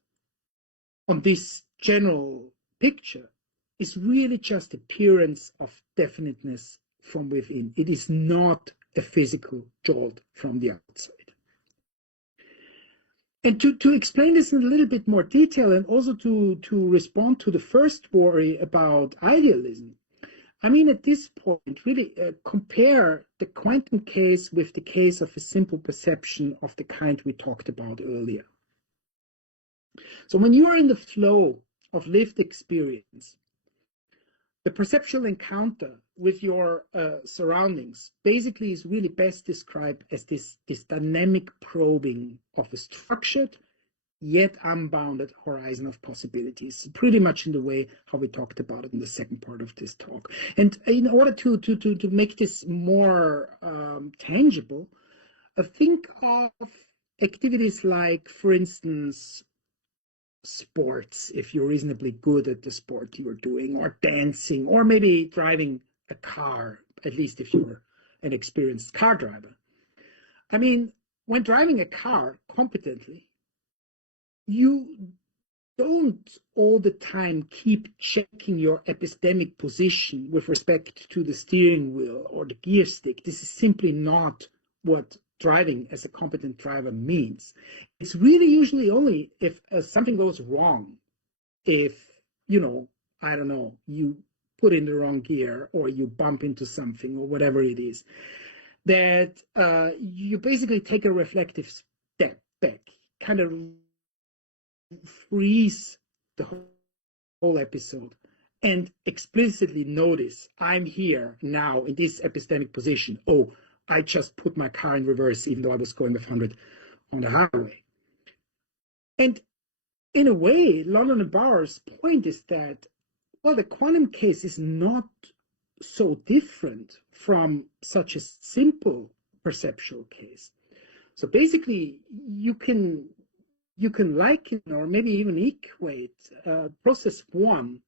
on this general picture is really just appearance of definiteness from within. It is not a physical jolt from the outside. And to explain this in a little bit more detail, and also to respond to the first worry about idealism, I mean, at this point, really compare the quantum case with the case of a simple perception of the kind we talked about earlier. So when you are in the flow of lived experience, the perceptual encounter with your surroundings basically is really best described as this dynamic probing of a structured yet unbounded horizon of possibilities, pretty much in the way how we talked about it in the second part of this talk. And in order to make this more tangible, think of activities like, for instance, sports, if you're reasonably good at the sport you're doing, or dancing, or maybe driving a car, at least if you're an experienced car driver. I mean, when driving a car competently, you don't all the time keep checking your epistemic position with respect to the steering wheel or the gear stick. This is simply not what driving as a competent driver means. It's really usually only if something goes wrong, if, I don't know, you put in the wrong gear or you bump into something or whatever it is, that you basically take a reflective step back, kind of freeze the whole episode and explicitly notice I'm here now in this epistemic position. Oh, I just put my car in reverse even though I was going with 100 on the highway. And in a way, London and Bauer's point is that, well, the quantum case is not so different from such a simple perceptual case. So basically, you can liken or maybe even equate process one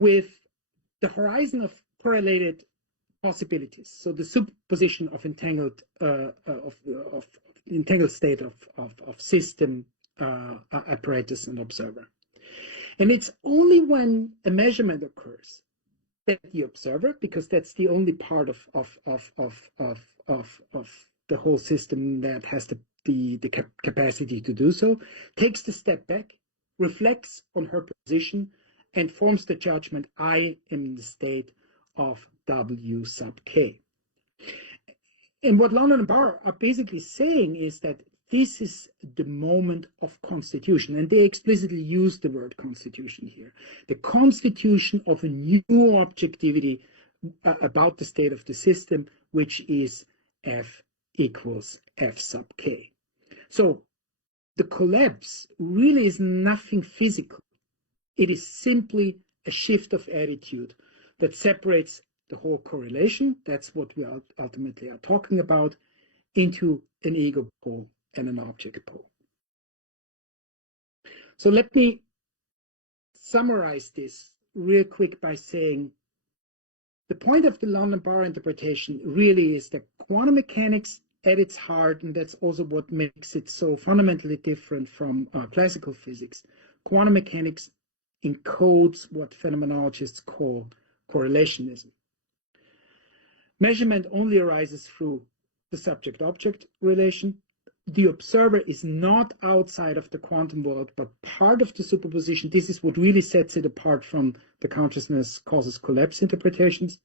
with the horizon of correlated possibilities. So the superposition of entangled state of system, apparatus, and observer. And it's only when a measurement occurs that the observer, because that's the only part of the whole system that has the capacity to do so, takes the step back, reflects on her position, and forms the judgment, I am in the state of W sub K. And what London and Bauer are basically saying is that this is the moment of constitution, and they explicitly use the word constitution here. The constitution of a new objectivity about the state of the system, which is F equals F sub K. So the collapse really is nothing physical. It is simply a shift of attitude that separates the whole correlation, that's what we ultimately are talking about, into an ego pole and an object pole. So let me summarize this real quick by saying the point of the London-Bauer interpretation really is that quantum mechanics at its heart, and that's also what makes it so fundamentally different from classical physics, quantum mechanics encodes what phenomenologists call correlationism. Measurement only arises through the subject-object relation. The observer is not outside of the quantum world, but part of the superposition. This is what really sets it apart from the consciousness causes collapse interpretations.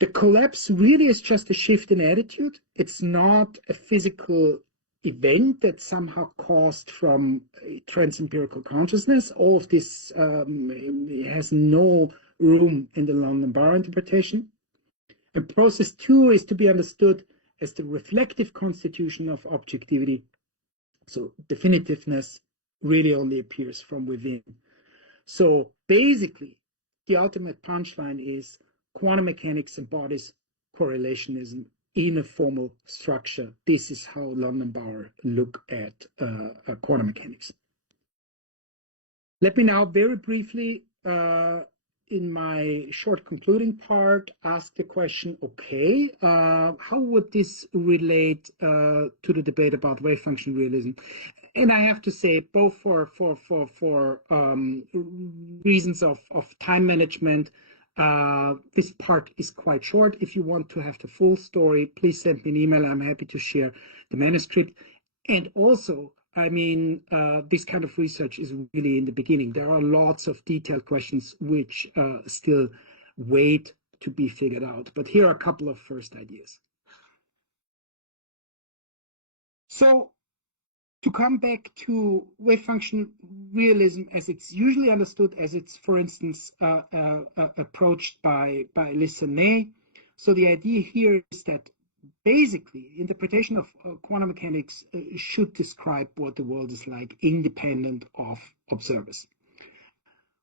The collapse really is just a shift in attitude. It's not a physical event that somehow caused from transempirical consciousness. All of this has no room in the London-Bauer interpretation. And process two is to be understood as the reflective constitution of objectivity. So definitiveness really only appears from within. So basically, the ultimate punchline is quantum mechanics embodies correlationism in a formal structure. This is how London-Bauer look at quantum mechanics. Let me now very briefly in my short concluding part, ask the question, okay, how would this relate to the debate about wave function realism? And I have to say, both for reasons of time management, this part is quite short. If you want to have the full story, please send me an email. I'm happy to share the manuscript. And also, I mean, this kind of research is really in the beginning. There are lots of detailed questions which still wait to be figured out. But here are a couple of first ideas. So to come back to wave function realism as it's usually understood, as it's, for instance, approached by Lissonnet. So the idea here is that basically, interpretation of quantum mechanics should describe what the world is like, independent of observers.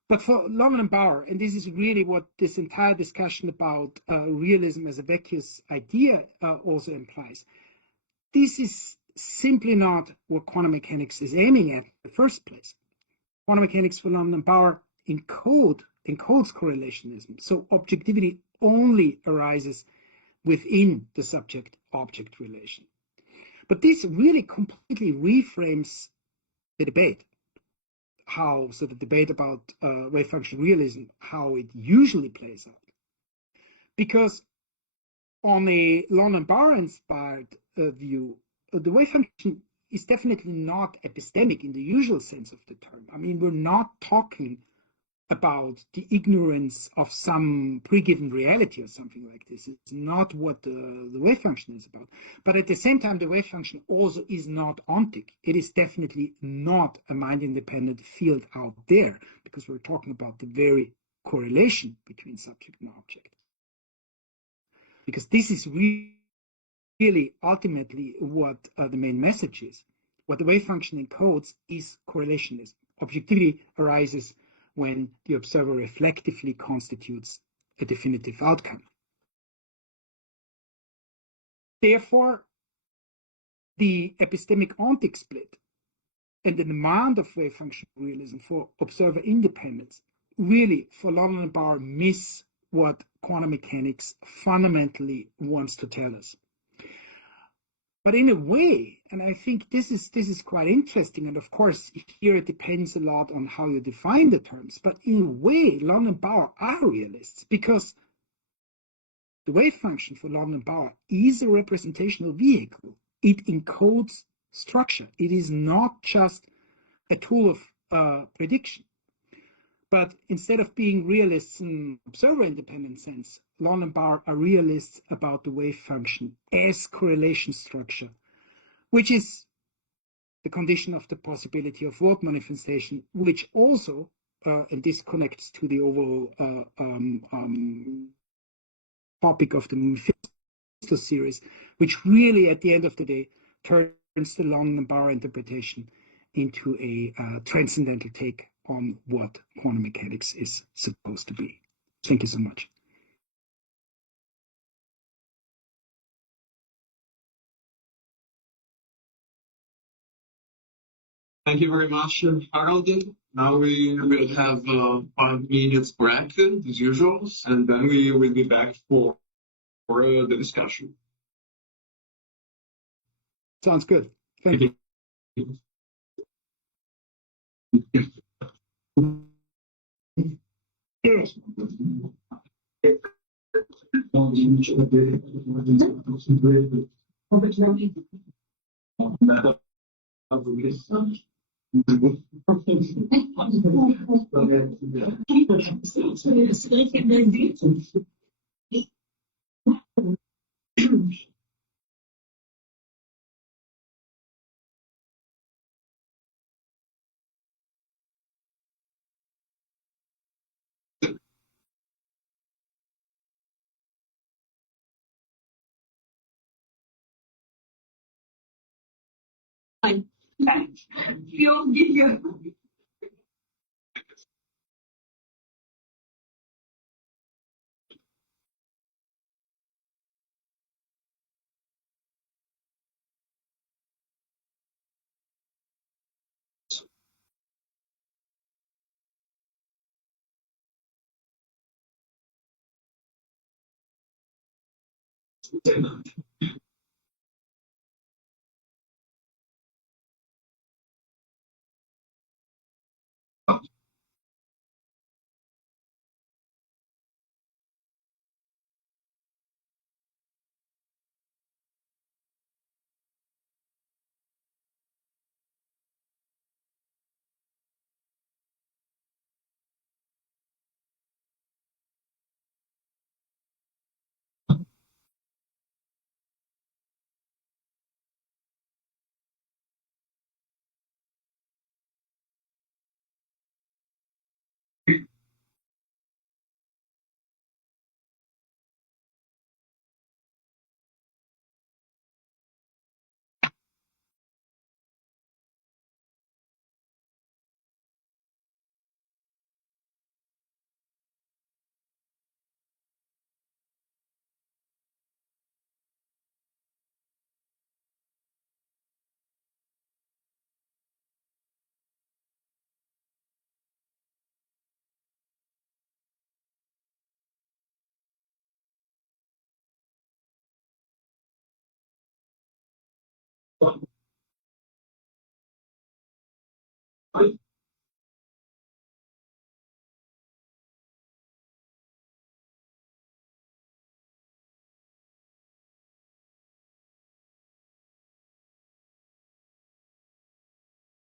But for London and Bauer, and this is really what this entire discussion about realism as a vacuous idea also implies, this is simply not what quantum mechanics is aiming at in the first place. Quantum mechanics for London and Bauer encodes correlationism. So objectivity only arises within the subject-object relation. But this really completely reframes the debate, the debate about wave function realism, how it usually plays out. Because on a London Bauer inspired view, the wave function is definitely not epistemic in the usual sense of the term. I mean, we're not talking about the ignorance of some pre-given reality or something like this. It's not what the wave function is about. But at the same time, the wave function also is not ontic. It is definitely not a mind-independent field out there, because we're talking about the very correlation between subject and object. Because this is really ultimately what the main message is. What the wave function encodes is correlationism. Objectivity arises when the observer reflectively constitutes a definitive outcome. Therefore, the epistemic-ontic split and the demand of wave function realism for observer independence really, for London and Bauer, miss what quantum mechanics fundamentally wants to tell us. But in a way, and I think this is quite interesting, and of course here it depends a lot on how you define the terms, but in a way London and Bauer are realists, because the wave function for London and Bauer is a representational vehicle. It encodes structure. It is not just a tool of prediction. But instead of being realists in observer-independent sense, London and Bauer are realists about the wave function as correlation structure, which is the condition of the possibility of world manifestation, which also, and this connects to the overall topic of the MEPHISTO series, which really, at the end of the day, turns the London and Bauer interpretation into a transcendental take on what quantum mechanics is supposed to be. Thank you so much. Thank you very much, Harald. Now we will have 5 minutes break, as usual, and then we will be back for the discussion. Sounds good. Thank you.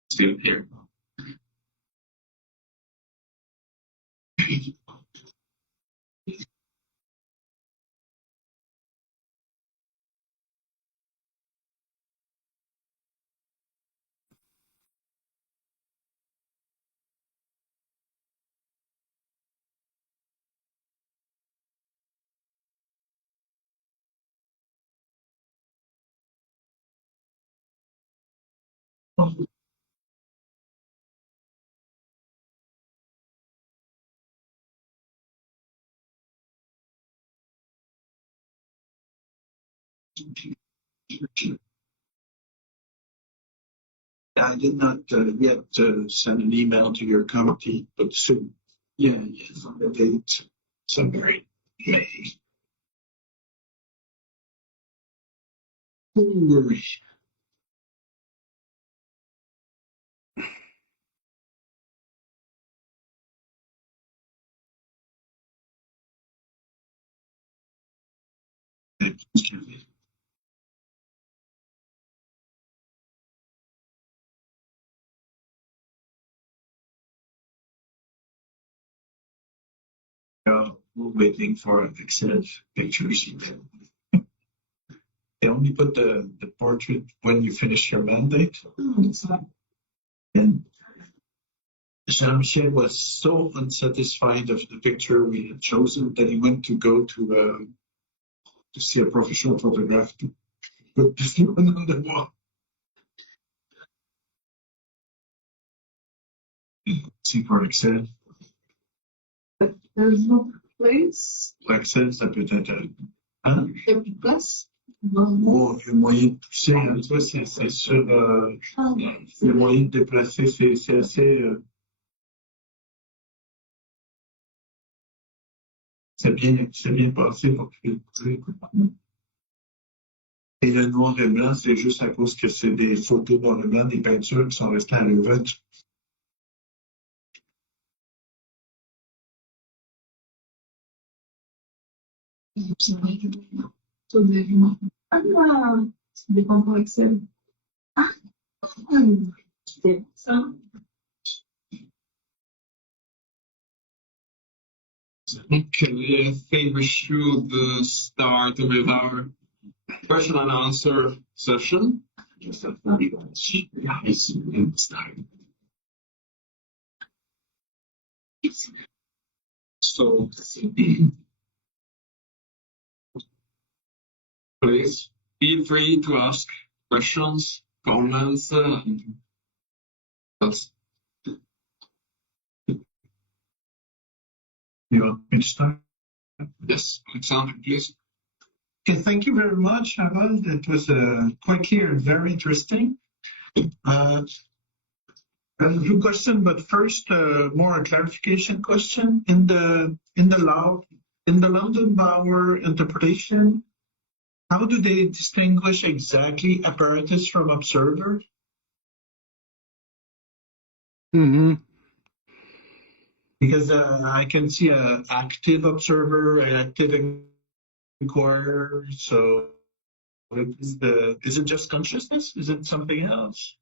Still here. I did not yet send an email to your committee, but soon. Yeah, yes, on the date, somewhere in May. Don't worry. We're waiting for excellent pictures. They only put the portrait when you finish your mandate. And Jean-Michel was so unsatisfied of the picture we had chosen that he went to go to see a professional photograph to put this one on the wall. See for Excel. There's no place. Excel, ça peut être. Hein? Il n'y a plus de place. Bon, il y a moyen de pousser, hein, tu vois, c'est sur. Il y a moyen de déplacer, c'est assez. C'est bien passé pour que et le noir et blanc, c'est juste à cause que c'est des photos noir et blanc, des peintures qui sont restées à l'œuvre. Ah, ça dépend pour Excel. Ah, c'est ça. Okay, I think we should start with our question and answer session. So, please feel free to ask questions, comments, that's You want me to start? yes, Alexander, please. Okay, thank you very much, Harald. It was quite clear and very interesting. A few questions, but first, more a clarification question. In the London Bauer interpretation, how do they distinguish exactly apparatus from observer? Mm-hmm. Because I can see an active observer, an active inquirer. So, is it just consciousness? Is it something else?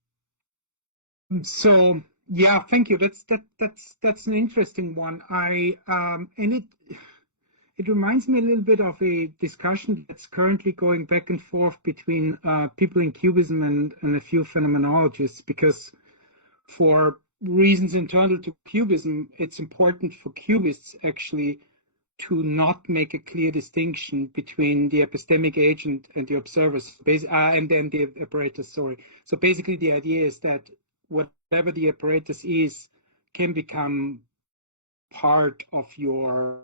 So yeah, thank you. That's an interesting one. And it reminds me a little bit of a discussion that's currently going back and forth between people in Cubism and a few phenomenologists, because for reasons internal to Cubism, it's important for Cubists actually to not make a clear distinction between the epistemic agent and the observers, and then the apparatus, sorry. So basically the idea is that whatever the apparatus is can become part of your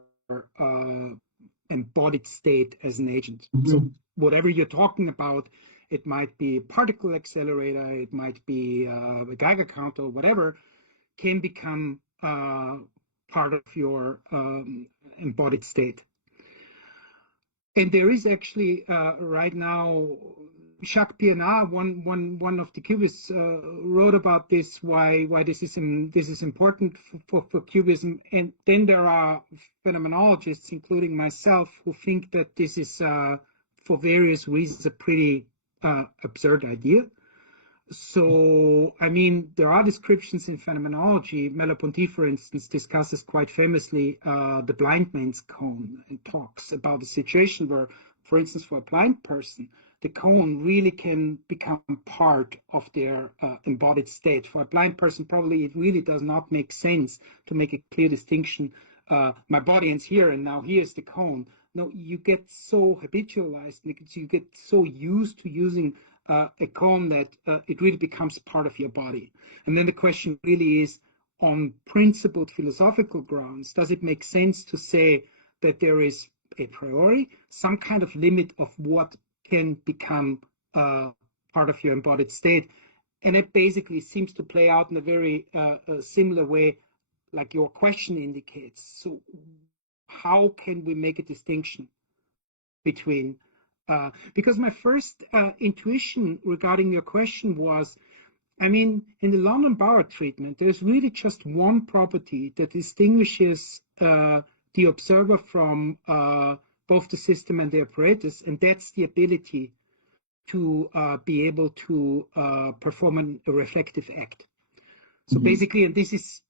embodied state as an agent. Mm-hmm. So whatever you're talking about, it might be a particle accelerator, it might be a Geiger counter, whatever, can become part of your embodied state. And there is actually right now Jacques Pionnat, one of the cubists, wrote about this, why this is important for cubism. And then there are phenomenologists, including myself, who think that this is, for various reasons, a pretty absurd idea. So, I mean, there are descriptions in phenomenology. Merleau-Ponty, for instance, discusses quite famously the blind man's cone and talks about a situation where, for instance, for a blind person, the cone really can become part of their embodied state. For a blind person, probably it really does not make sense to make a clear distinction. My body ends here, and now here's the cone. No, you get so habitualized, you get so used to using a cone that it really becomes part of your body. And then the question really is, on principled philosophical grounds, does it make sense to say that there is a priori some kind of limit of what can become part of your embodied state? And it basically seems to play out in a very similar way, like your question indicates. So how can we make a distinction between because my first intuition regarding your question was, I mean, in the London Bauer treatment, there's really just one property that distinguishes the observer from both the system and the apparatus, and that's the ability to be able to perform a reflective act. So basically, and this is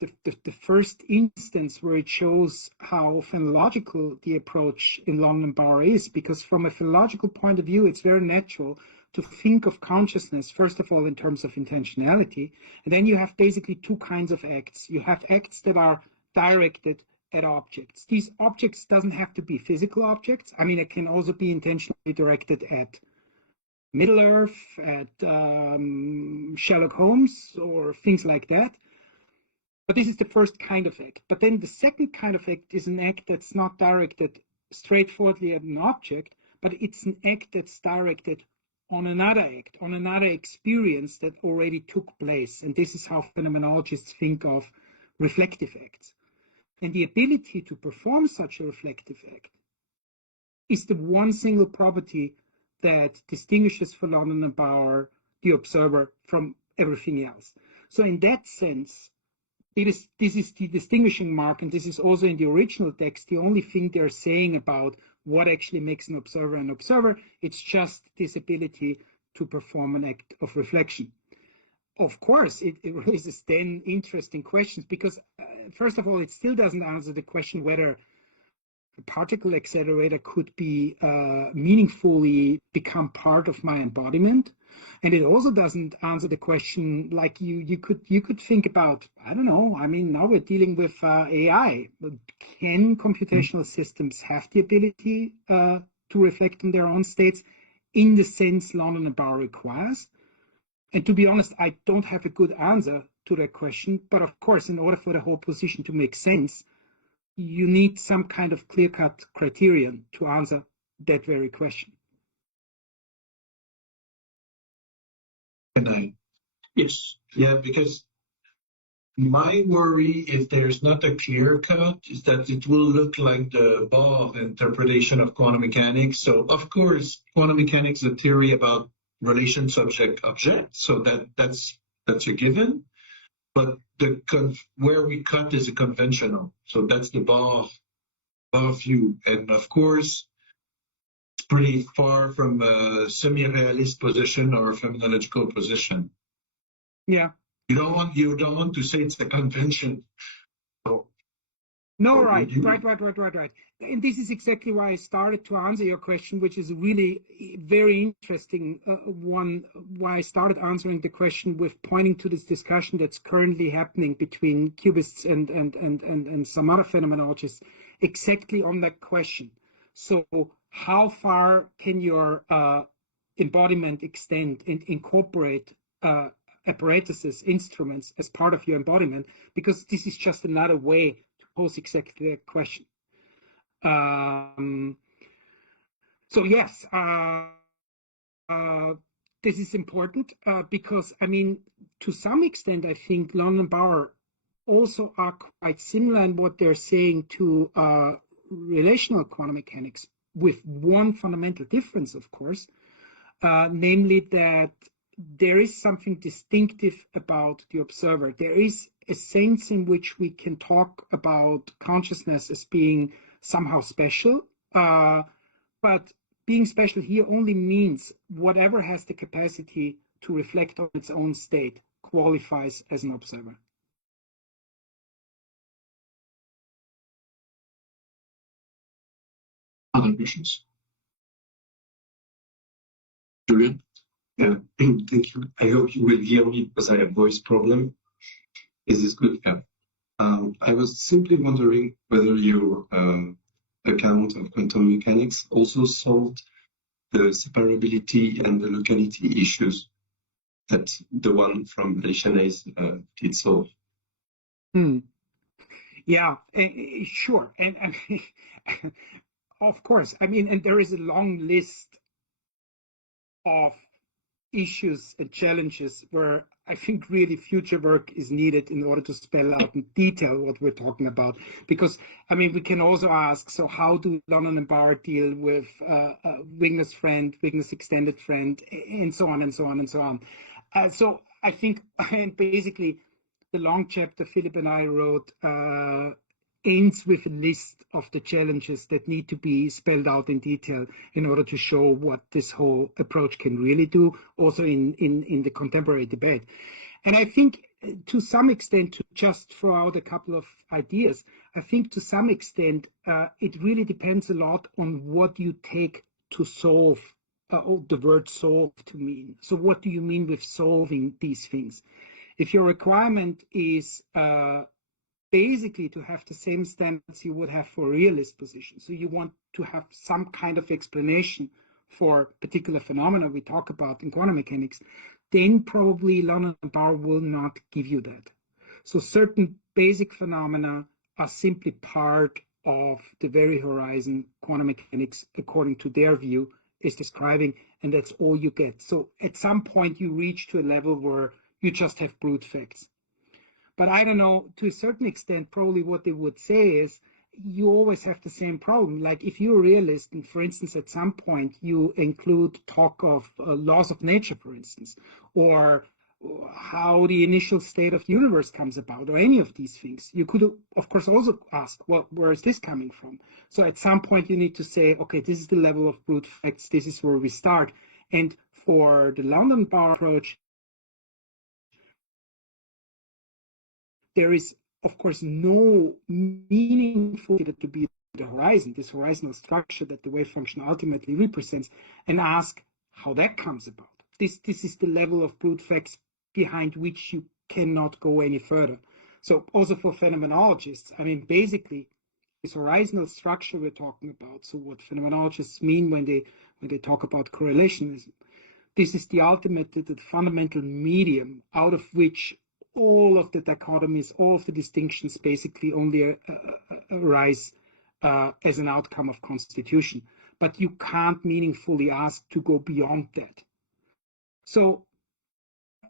the first instance where it shows how phenomenological the approach in London Bauer is, because from a phenomenological point of view, it's very natural to think of consciousness, first of all, in terms of intentionality. And then you have basically two kinds of acts. You have acts that are directed at objects. These objects doesn't have to be physical objects. I mean, it can also be intentionally directed at Middle-earth, at Sherlock Holmes, or things like that. But this is the first kind of act. But then the second kind of act is an act that's not directed straightforwardly at an object, but it's an act that's directed on another act, on another experience that already took place. And this is how phenomenologists think of reflective acts. And the ability to perform such a reflective act is the one single property that distinguishes for London and Bauer the observer from everything else. So in that sense, this is the distinguishing mark, and this is also in the original text the only thing they're saying about what actually makes an observer an observer. It's just this ability to perform an act of reflection. Of course, it raises then interesting questions, because first of all, it still doesn't answer the question whether a particle accelerator could be meaningfully become part of my embodiment. And it also doesn't answer the question, like you could think about, I don't know, I mean, now we're dealing with AI. Can computational systems have the ability to reflect on their own states in the sense London and Bauer requires? And to be honest, I don't have a good answer to that question. But of course, in order for the whole position to make sense, you need some kind of clear-cut criterion to answer that very question. Because my worry, if there's not a clear cut, is that it will look like the Bauer interpretation of quantum mechanics. So, of course, quantum mechanics is a theory about relation subject-object, so that's a given. But where we cut is a conventional. So that's the Bauer view. And, of course, it's pretty far from a semi-realist position or a phenomenological position. Yeah. You don't want to say it's a convention. No, right. And this is exactly why I started to answer your question, which is really very interesting one, why I started answering the question with pointing to this discussion that's currently happening between cubists and some other phenomenologists, exactly on that question. So how far can your embodiment extend and incorporate apparatuses, instruments as part of your embodiment? Because this is just another way to pose exactly that question. So yes, this is important because, I mean, to some extent, I think London and Bauer also are quite similar in what they're saying to relational quantum mechanics, with one fundamental difference, of course. namely that there is something distinctive about the observer. There is a sense in which we can talk about consciousness as being somehow special, but being special here only means whatever has the capacity to reflect on its own state qualifies as an observer. Other questions? Julian? Yeah, thank you. I hope you will hear me because I have voice problem. Is this good? Yeah. I was simply wondering whether your account of quantum mechanics also solved the separability and the locality issues that the one from Leibniz did solve. Yeah, sure. And of course, I mean, and there is a long list of issues and challenges where I think really future work is needed in order to spell out in detail what we're talking about. Because, I mean, we can also ask, so how do London and Bauer deal with Wigner's friend, Wigner's extended friend, and so on and so on and so on. So I think, and basically, the long chapter Philip and I wrote ends with a list of the challenges that need to be spelled out in detail in order to show what this whole approach can really do, also in the contemporary debate. And I think to some extent, to just throw out a couple of ideas, I think to some extent it really depends a lot on what you take to solve, the word solve to mean. So what do you mean with solving these things? If your requirement is basically to have the same standards you would have for a realist position, so you want to have some kind of explanation for particular phenomena we talk about in quantum mechanics, then probably London and Bauer will not give you that. So certain basic phenomena are simply part of the very horizon quantum mechanics, according to their view, is describing, and that's all you get. So at some point you reach to a level where you just have brute facts. But I don't know, to a certain extent, probably what they would say is you always have the same problem. Like if you're a realist, and for instance, at some point you include talk of laws of nature, for instance, or how the initial state of the universe comes about, or any of these things, you could, of course, also ask, well, where is this coming from? So at some point you need to say, okay, this is the level of brute facts, this is where we start. And for the London Bauer approach, there is, of course, no meaningful data to be the horizon, this horizonal structure that the wave function ultimately represents, and ask how that comes about. This is the level of brute facts behind which you cannot go any further. So also for phenomenologists, I mean, basically, this horizontal structure we're talking about, so what phenomenologists mean when they talk about correlationism, this is the ultimate, the fundamental medium out of which all of the dichotomies, all of the distinctions basically only arise as an outcome of constitution. But you can't meaningfully ask to go beyond that. So,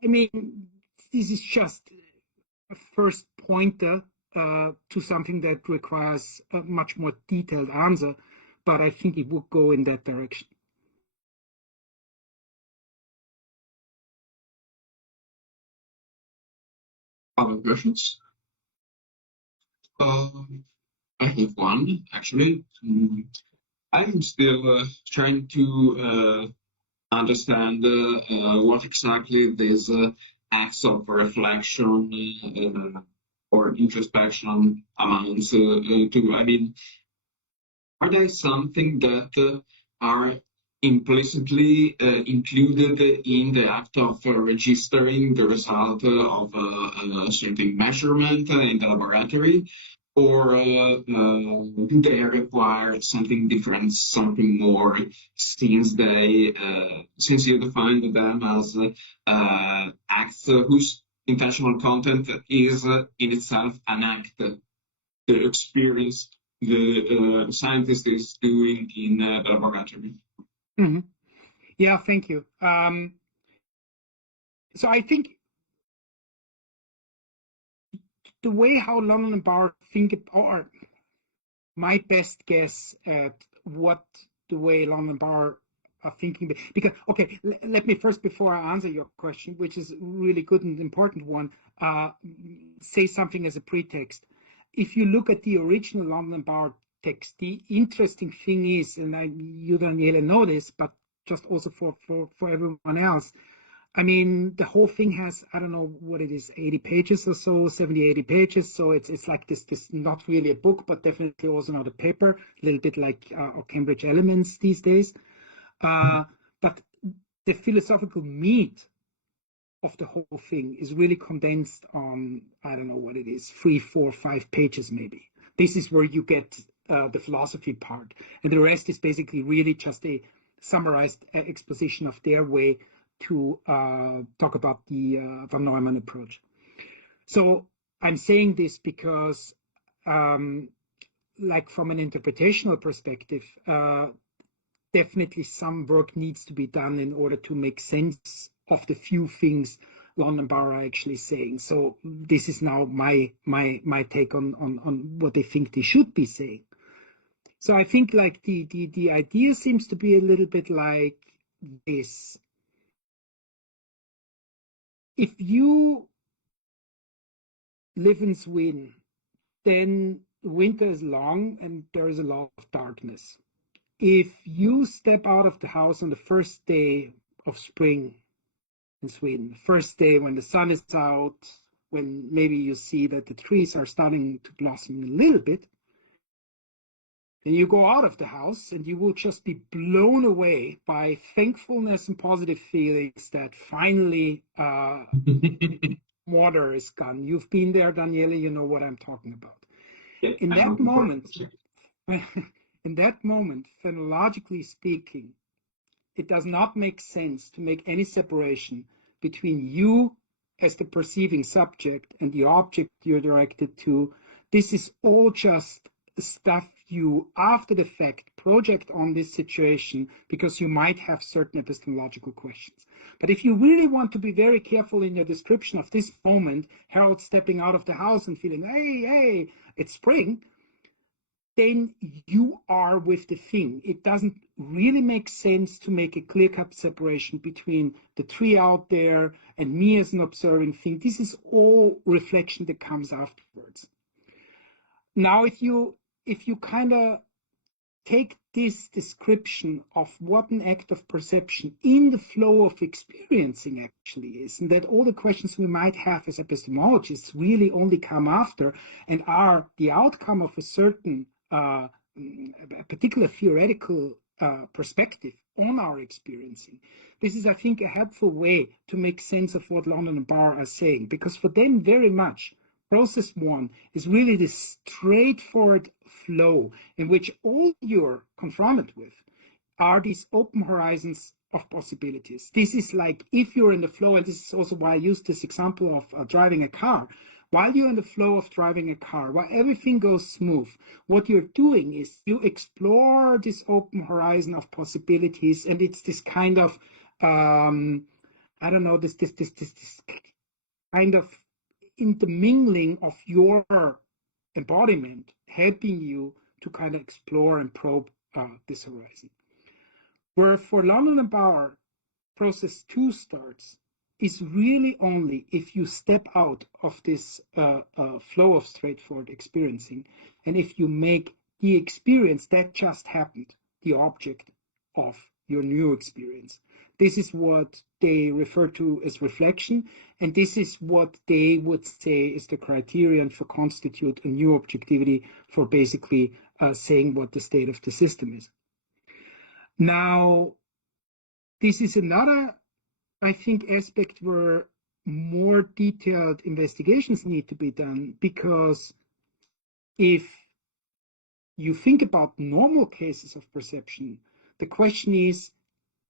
I mean, this is just a first pointer to something that requires a much more detailed answer, but I think it would go in that direction. Other questions? I have one, actually. I'm still trying to understand what exactly this acts of reflection or introspection amounts to. I mean, are there something that are implicitly included in the act of registering the result of a certain measurement in the laboratory, or do they require something different, something more, since you define them as acts whose intentional content is in itself an act, the experience the scientist is doing in the laboratory? Mm-hmm. Yeah, thank you. So I think the way how London and Bauer think, or my best guess at what the way London and Bauer thinking. Because, okay, let me first, before I answer your question, which is a really good and important one, say something as a pretext. If you look at the original London Bauer text, the interesting thing is, and you, Daniele, know this, but just also for everyone else, I mean, the whole thing has, I don't know what it is, 80 pages or so, 70, 80 pages. So it's like this not really a book, but definitely also not a paper, a little bit like Cambridge Elements these days. But the philosophical meat of the whole thing is really condensed on, I don't know what it is, 3, 4, 5 pages maybe. This is where you get the philosophy part. And the rest is basically really just a summarized exposition of their way to talk about the von Neumann approach. So I'm saying this because, like from an interpretational perspective, definitely some work needs to be done in order to make sense of the few things London Bauer are actually saying. So this is now my take on what they think they should be saying. So I think like the idea seems to be a little bit like this. If you live in Sweden, then winter is long and there is a lot of darkness. If you step out of the house on the first day of spring in Sweden, first day when the sun is out, when maybe you see that the trees are starting to blossom a little bit, then you go out of the house and you will just be blown away by thankfulness and positive feelings that finally water is gone. You've been there, Daniele, you know what I'm talking about. In that moment, phenologically speaking, it does not make sense to make any separation between you as the perceiving subject and the object you're directed to. This is all just stuff you, after the fact, project on this situation because you might have certain epistemological questions. But if you really want to be very careful in your description of this moment, Harald stepping out of the house and feeling, hey, it's spring, then you are with the thing. It doesn't really make sense to make a clear-cut separation between the tree out there and me as an observing thing. This is all reflection that comes afterwards. Now, if you kind of take this description of what an act of perception in the flow of experiencing actually is, and that all the questions we might have as epistemologists really only come after and are the outcome of a certain a particular theoretical perspective on our experiencing. This is, I think, a helpful way to make sense of what London and Bauer are saying, because for them very much, process one is really this straightforward flow in which all you're confronted with are these open horizons of possibilities. This is like if you're in the flow, and this is also why I use this example of driving a car. While you're in the flow of driving a car, while everything goes smooth, what you're doing is you explore this open horizon of possibilities, and it's this kind of, I don't know, this kind of intermingling of your embodiment, helping you to kind of explore and probe this horizon. Where for London and Bauer, process two starts is really only if you step out of this flow of straightforward experiencing, and if you make the experience that just happened the object of your new experience. This is what they refer to as reflection, and this is what they would say is the criterion for constitute a new objectivity for basically saying what the state of the system is. Now, this is another, I think, aspect where more detailed investigations need to be done, because if you think about normal cases of perception, the question is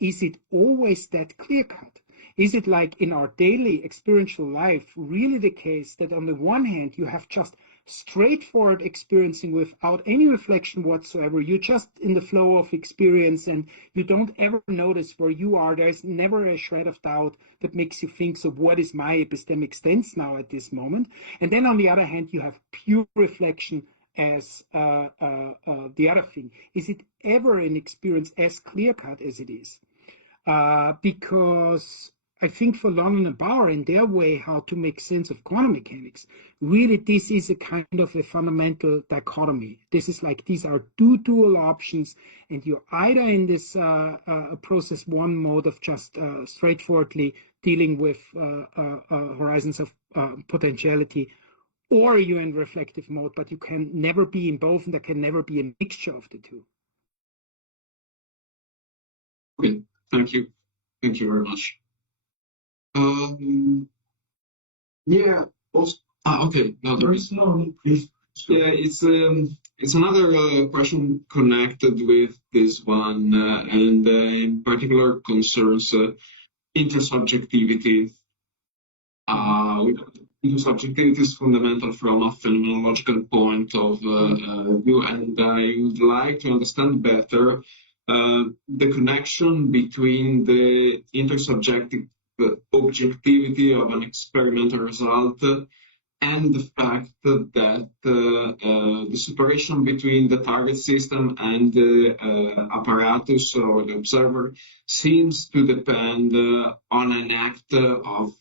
it always that clear-cut? Is it like in our daily experiential life really the case that on the one hand you have just straightforward experiencing without any reflection whatsoever, you're just in the flow of experience and you don't ever notice where you are, there's never a shred of doubt that makes you think, so what is my epistemic stance now at this moment? And then on the other hand you have pure reflection as the other thing? Is it ever an experience as clear-cut as it is? Because I think for London and Bauer, in their way how to make sense of quantum mechanics, really this is a kind of a fundamental dichotomy. This is like these are two dual options, and you're either in this process one mode of just straightforwardly dealing with horizons of potentiality, or you're in reflective mode, but you can never be in both, and there can never be a mixture of the two. Okay, thank you. Thank you very much. Yeah. Also, okay. No, there is no. Please. Yeah, it's another question connected with this one, and in particular concerns intersubjectivity. Intersubjectivity is fundamental from a phenomenological point of view, and I would like to understand better the connection between the intersubjective objectivity of an experimental result and the fact that the separation between the target system and the apparatus or the observer seems to depend on an act of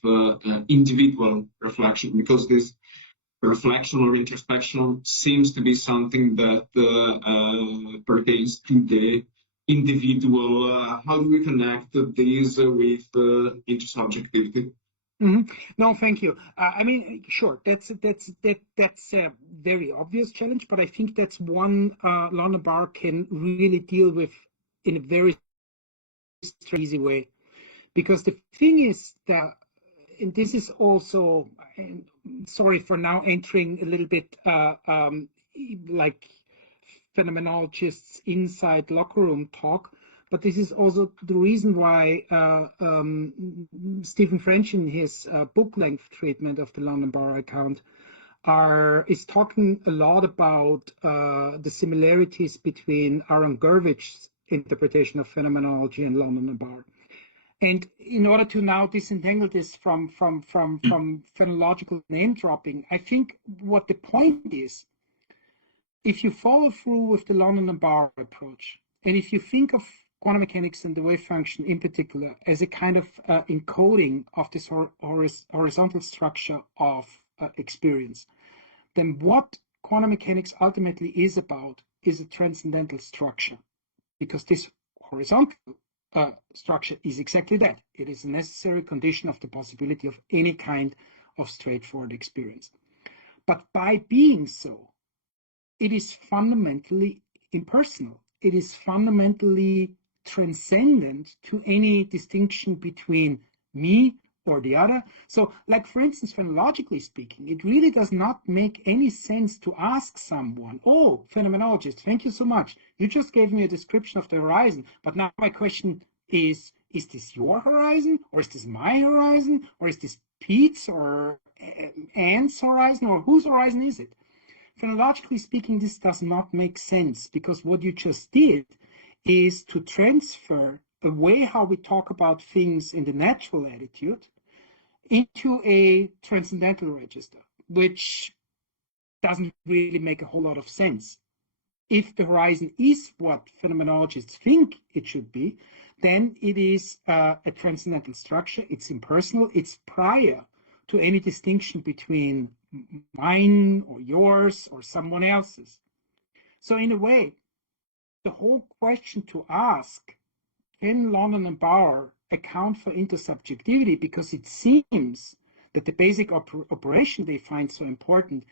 individual reflection, because this reflection or introspection seems to be something that pertains to the individual. How do we connect these with intersubjectivity? Mm-hmm. No, thank you. I mean, sure, that's a very obvious challenge, but I think that's one London Bauer can really deal with in a very easy way, because the thing is that, and this is also, sorry for now entering a little bit like phenomenologists inside locker room talk, but this is also the reason why Stephen French, in his book-length treatment of the London Bauer account, is talking a lot about the similarities between Aaron Gerwich's interpretation of phenomenology and London and Bauer. And in order to now disentangle this from phenomenological name dropping, I think what the point is, if you follow through with the London and Bauer approach, and if you think of quantum mechanics and the wave function in particular as a kind of encoding of this horizontal structure of experience, then what quantum mechanics ultimately is about is a transcendental structure, because this horizontal structure is exactly that. It is a necessary condition of the possibility of any kind of straightforward experience. But by being so, it is fundamentally impersonal. It is fundamentally transcendent to any distinction between me or the other. So, like, for instance, phenomenologically speaking, it really does not make any sense to ask someone, oh, phenomenologist, thank you so much. You just gave me a description of the horizon, but now my question is this your horizon, or is this my horizon, or is this Pete's or Anne's horizon, or whose horizon is it? Phenomenologically speaking, this does not make sense, because what you just did is to transfer the way how we talk about things in the natural attitude into a transcendental register, which doesn't really make a whole lot of sense. If the horizon is what phenomenologists think it should be, then it is a transcendental structure. It's impersonal. It's prior to any distinction between mine or yours or someone else's. So in a way, the whole question to ask, can London and Bauer account for intersubjectivity, because it seems that the basic operation they find so important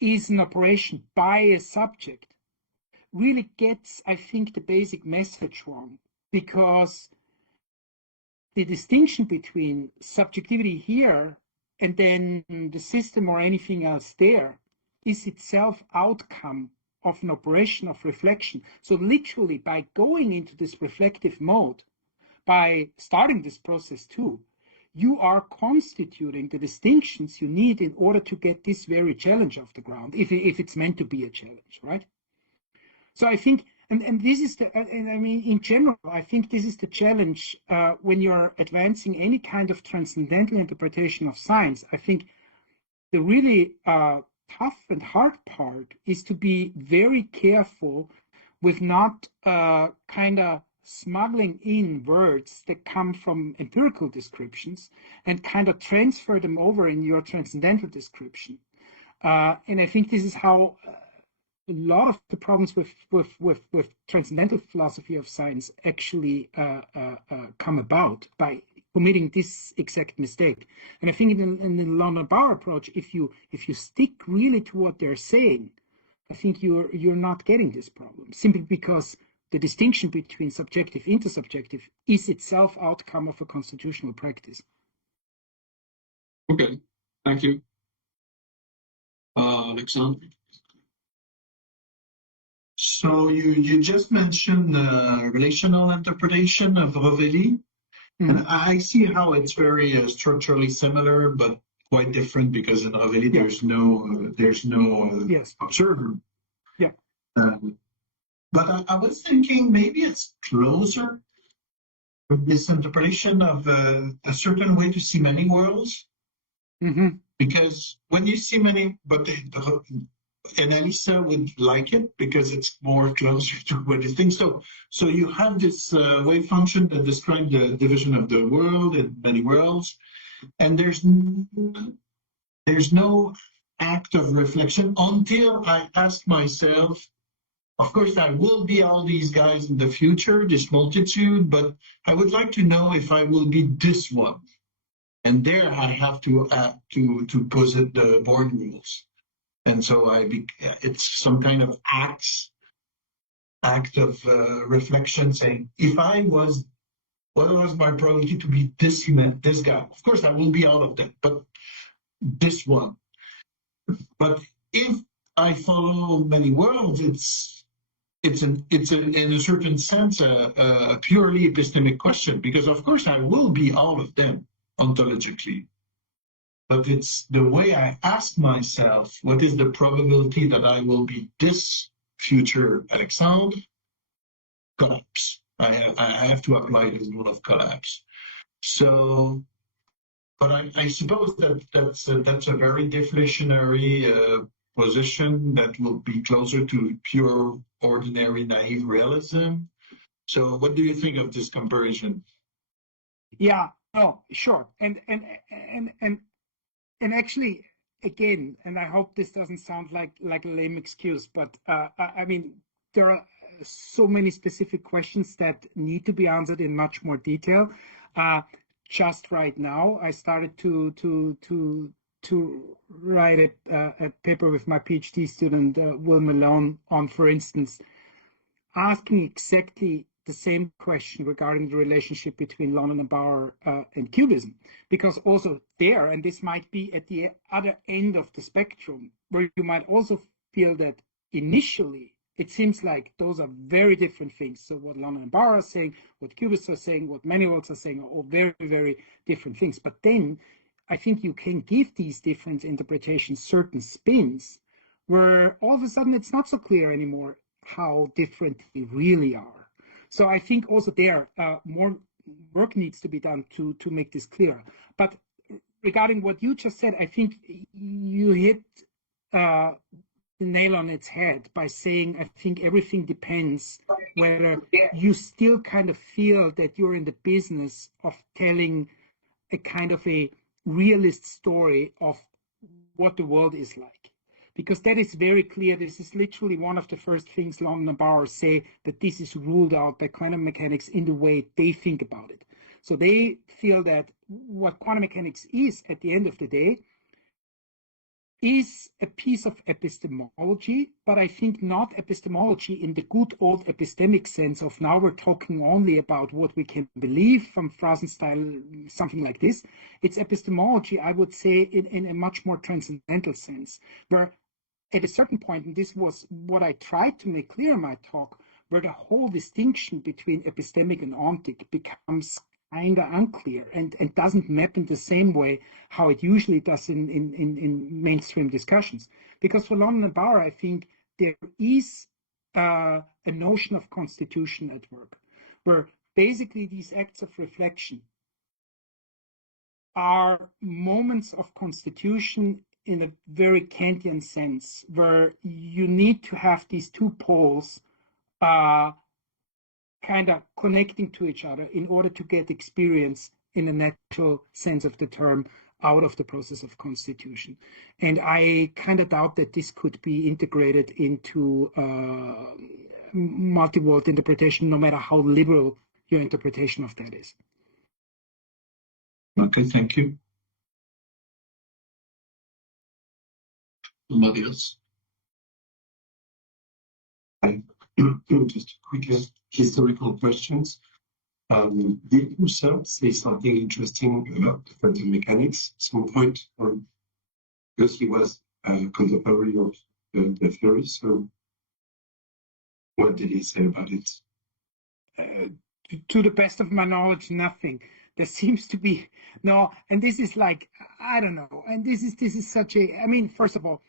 is an operation by a subject, really gets, I think, the basic message wrong, because the distinction between subjectivity here and then the system or anything else there is itself outcome of an operation of reflection. So literally, by going into this reflective mode, by starting this process too, you are constituting the distinctions you need in order to get this very challenge off the ground, if it's meant to be a challenge, right? So I think, and this is and I mean, in general, I think this is the challenge when you're advancing any kind of transcendental interpretation of science. I think the really tough and hard part is to be very careful with not kind of smuggling in words that come from empirical descriptions and kind of transfer them over in your transcendental description. And I think this is how a lot of the problems with transcendental philosophy of science actually come about, by committing this exact mistake. And I think in the London Bauer approach, if you stick really to what they're saying, I think you're not getting this problem, simply because the distinction between subjective and intersubjective is itself outcome of a constitutional practice. Okay, thank you. Alexander? So you just mentioned relational interpretation of Rovelli. And I see how it's very structurally similar, but quite different, because in Rovelli there's no Yes. observer. Yeah. But I was thinking maybe it's closer with this interpretation of a certain way to see many worlds. Mm-hmm. Because when you see many, but Elisa would like it because it's more closer to what you think. So you have this wave function that describes the division of the world in many worlds, and there's no act of reflection until I ask myself. Of course, I will be all these guys in the future, this multitude, but I would like to know if I will be this one. And there I have to posit the board rules. And so it's some kind of act of reflection, saying, if I was, what was my probability to be this guy? Of course, I will be all of them, but this one. But if I follow many worlds, it's in a certain sense a purely epistemic question, because of course I will be all of them ontologically. But it's the way I ask myself, what is the probability that I will be this future Alexandre? Collapse. I have to apply the rule of collapse. So, but I suppose that's a very deflationary position that will be closer to pure, ordinary, naive realism. So what do you think of this comparison? Yeah, no, sure. And actually, again, and I hope this doesn't sound like a lame excuse, but I mean, there are so many specific questions that need to be answered in much more detail. Just right now, I started to write a paper with my PhD student Will Malone on, for instance, asking exactly the same question regarding the relationship between London and Bauer and Cubism, because also there, and this might be at the other end of the spectrum, where you might also feel that initially it seems like those are very different things. So what London and Bauer are saying, what Cubists are saying, what many worlds are saying are all very, very different things. But then I think you can give these different interpretations certain spins, where all of a sudden it's not so clear anymore how different they really are. So I think also there more work needs to be done to make this clear. But regarding what you just said, I think you hit the nail on its head by saying, I think everything depends whether you still kind of feel that you're in the business of telling a kind of a realist story of what the world is like. Because that is very clear. This is literally one of the first things London and Bauer say, that this is ruled out by quantum mechanics in the way they think about it. So they feel that what quantum mechanics is, at the end of the day, is a piece of epistemology, but I think not epistemology in the good old epistemic sense of now we're talking only about what we can believe from Phrasenstyle, something like this. It's epistemology, I would say, in a much more transcendental sense, where at a certain point, and this was what I tried to make clear in my talk, where the whole distinction between epistemic and ontic becomes kind of unclear and doesn't map in the same way how it usually does in mainstream discussions. Because for London and Bauer, I think there is a notion of constitution at work, where basically these acts of reflection are moments of constitution in a very Kantian sense, where you need to have these two poles kind of connecting to each other in order to get experience in a natural sense of the term out of the process of constitution. And I kind of doubt that this could be integrated into multi-world interpretation, no matter how liberal your interpretation of that is. Okay, thank you. Somebody else? Just quickly, historical questions. Did Husserl say something interesting about quantum mechanics at some point? Or because he was a contemporary of the theory, so what did he say about it? To the best of my knowledge, nothing. There seems to be no, and this is like, I don't know, and this is such a, I mean, first of all,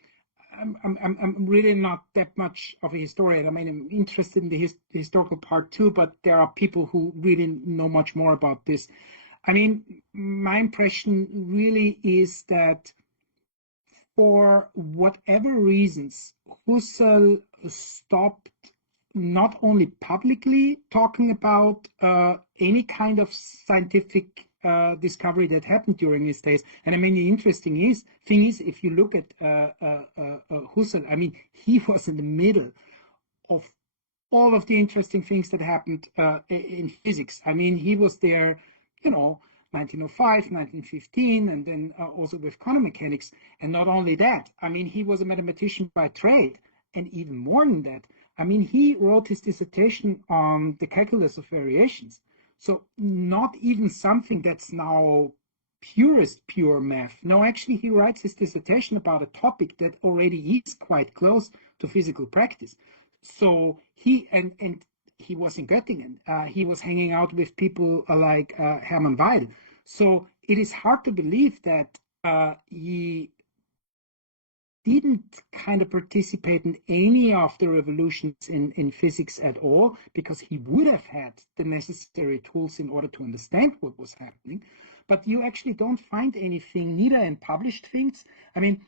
I'm really not that much of a historian. I mean, I'm interested in the historical part too, but there are people who really know much more about this. I mean, my impression really is that for whatever reasons, Husserl stopped not only publicly talking about any kind of scientific discovery that happened during his days. And I mean, the interesting thing is, if you look at Husserl, I mean, he was in the middle of all of the interesting things that happened in physics. I mean, he was there, 1905, 1915, and then also with quantum mechanics. And not only that, I mean, he was a mathematician by trade, and even more than that, I mean, he wrote his dissertation on the calculus of variations. So not even something that's now pure math. No, actually, he writes his dissertation about a topic that already is quite close to physical practice. So he, and he was in Göttingen. He was hanging out with people like Hermann Weyl. So it is hard to believe that he didn't kind of participate in any of the revolutions in physics at all, because he would have had the necessary tools in order to understand what was happening. But you actually don't find anything, neither in published things. I mean,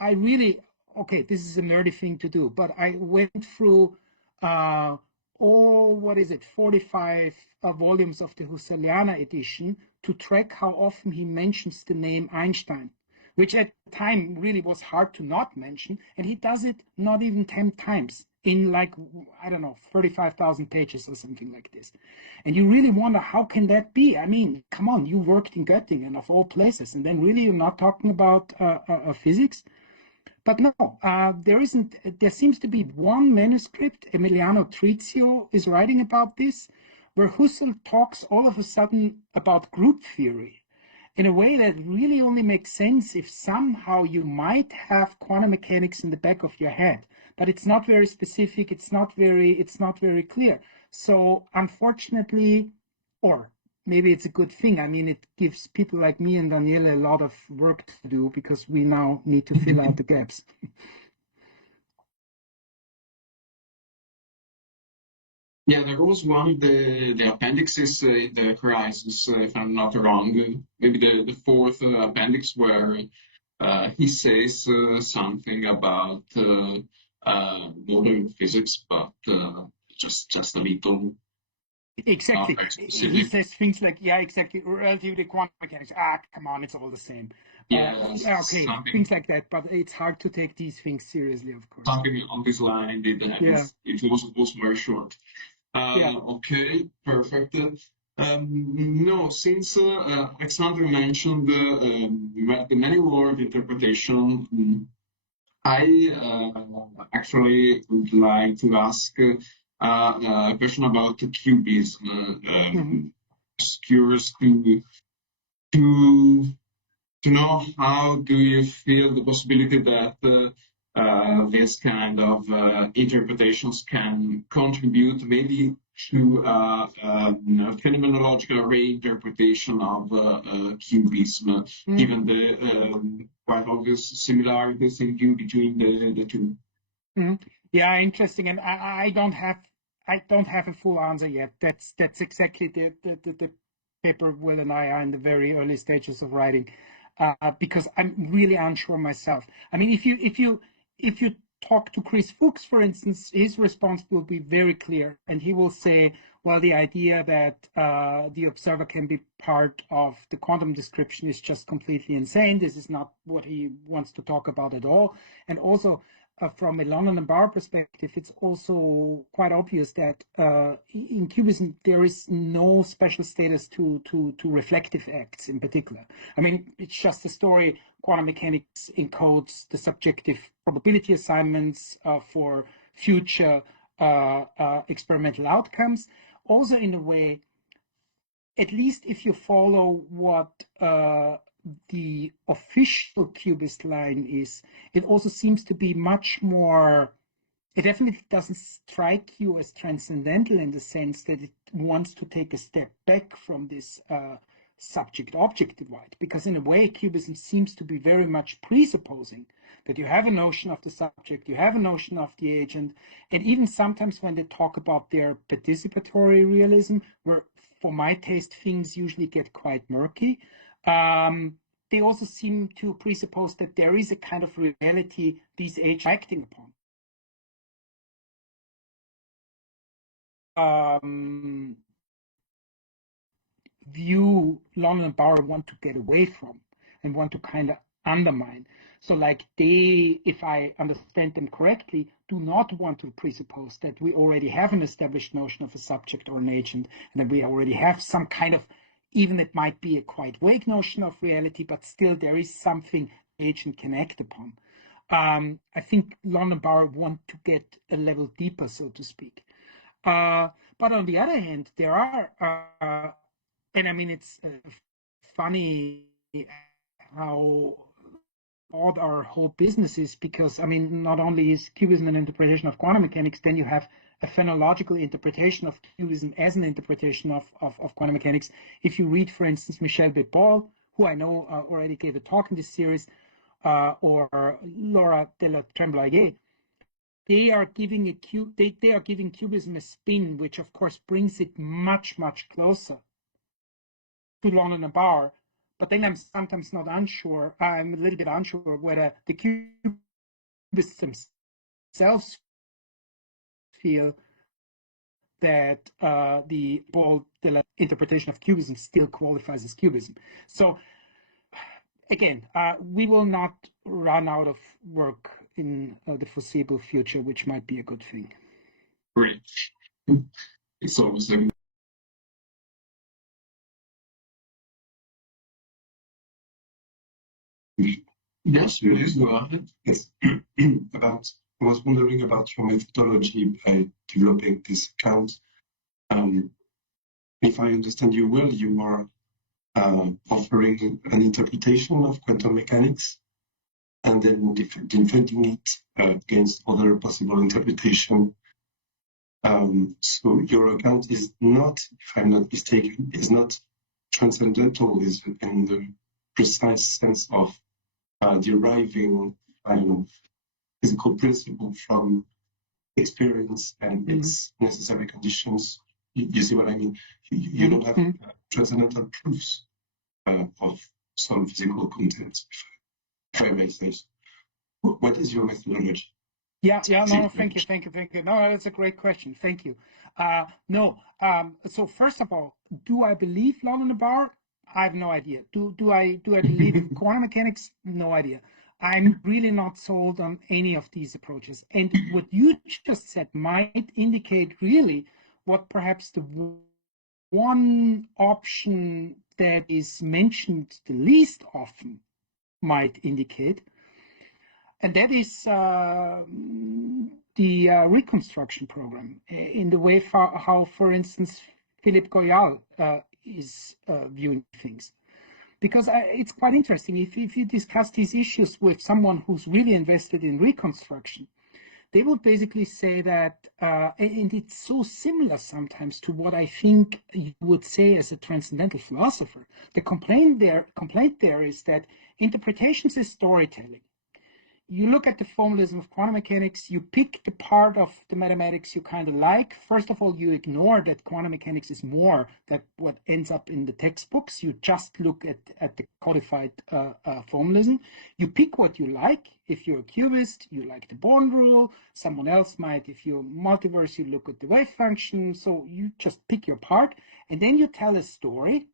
I really, okay, this is a nerdy thing to do, but I went through 45 volumes of the Husserliana edition to track how often he mentions the name Einstein, which at the time really was hard to not mention, and he does it not even 10 times in, like, I don't know, 35,000 pages or something like this. And you really wonder, how can that be? I mean, come on, you worked in Göttingen of all places, and then really you're not talking about physics? But no, there seems to be one manuscript, Emiliano Trizio is writing about this, where Husserl talks all of a sudden about group theory, in a way that really only makes sense if somehow you might have quantum mechanics in the back of your head, but it's not very specific, it's not very clear. So unfortunately, or maybe it's a good thing, I mean, it gives people like me and Daniele a lot of work to do, because we now need to fill out the gaps. Yeah, there was one, the appendixes in the crisis, if I'm not wrong, maybe the fourth appendix, where he says something about modern physics, but just a little. Exactly. He says things like, yeah, exactly, relativity, quantum mechanics. Come on, it's all the same. Okay, things like that, but it's hard to take these things seriously, of course. Something on this line, it was very short. Okay, perfect. No, since Alexander mentioned the many-word interpretation, I actually would like to ask a question about cubism. Just curious to know, how do you feel the possibility that this kind of interpretations can contribute maybe to phenomenological reinterpretation of cubism, given the quite obvious similarities in view between the two? Yeah, interesting. And I don't have a full answer yet. That's exactly the paper Will and I are in the very early stages of writing. because I'm really unsure myself. I mean, if you talk to Chris Fuchs, for instance, his response will be very clear, and he will say, well, the idea that the observer can be part of the quantum description is just completely insane. This is not what he wants to talk about at all. And also, from a London and Bauer perspective, it's also quite obvious that in Cubism there is no special status to reflective acts in particular. I mean, it's just a story. Quantum mechanics encodes the subjective probability assignments for future experimental outcomes. Also, in a way, at least if you follow what the official Cubist line is, it also seems to be much more, it definitely doesn't strike you as transcendental in the sense that it wants to take a step back from this subject-object divide, because in a way Cubism seems to be very much presupposing that you have a notion of the subject, you have a notion of the agent, and even sometimes when they talk about their participatory realism, where for my taste things usually get quite murky, they also seem to presuppose that there is a kind of reality these agents are acting upon. View London and Bauer want to get away from and want to kind of undermine. So like they, if I understand them correctly, do not want to presuppose that we already have an established notion of a subject or an agent, and that we already have some kind of, even it might be a quite vague notion of reality, but still there is something the agent can act upon. I think London and Bauer want to get a level deeper, so to speak. But on the other hand, there are and I mean, it's funny how odd our whole business is, because, I mean, not only is Cubism an interpretation of quantum mechanics, then you have a phenomenological interpretation of Cubism as an interpretation of quantum mechanics. If you read, for instance, Michel Bebol, who I know already gave a talk in this series, or Laura de la Tremblay, they are giving they are giving Cubism a spin, which of course brings it much, much closer to London and Bauer, but then I'm sometimes not unsure. I'm a little bit unsure whether the Cubists themselves feel that the bold interpretation of Cubism still qualifies as Cubism. So again, we will not run out of work in the foreseeable future, which might be a good thing. Great. It's always a Yes, please go ahead. Yes. I was wondering about your methodology by developing this account. If I understand you well, you are offering an interpretation of quantum mechanics and then defending it against other possible interpretation. So your account is not, if I'm not mistaken, is not transcendental, is in the precise sense of deriving physical principle from experience and its necessary conditions. You see what I mean? You don't have transcendental proofs of some physical content, if I may say so. What is your methodology? Yeah, no, thank you. No, that's a great question. Thank you. So first of all, do I believe London and Bauer? I have no idea. Do I believe quantum mechanics? No idea. I'm really not sold on any of these approaches. And what you just said might indicate really what perhaps the one option that is mentioned the least often might indicate, and that is the reconstruction program, in the way how, for instance, Philippe Goyal is viewing things. Because it's quite interesting. If you discuss these issues with someone who's really invested in reconstruction, they would basically say that, and it's so similar sometimes to what I think you would say as a transcendental philosopher. The complaint there is that interpretations is storytelling. you look at the formalism of quantum mechanics, you pick the part of the mathematics you kind of like. First of all, you ignore that quantum mechanics is more than what ends up in the textbooks. You just look at the codified formalism. You pick what you like. If you're a cubist, you like the Born rule. Someone else might, if you're multiverse, you look at the wave function. So you just pick your part, and then you tell a story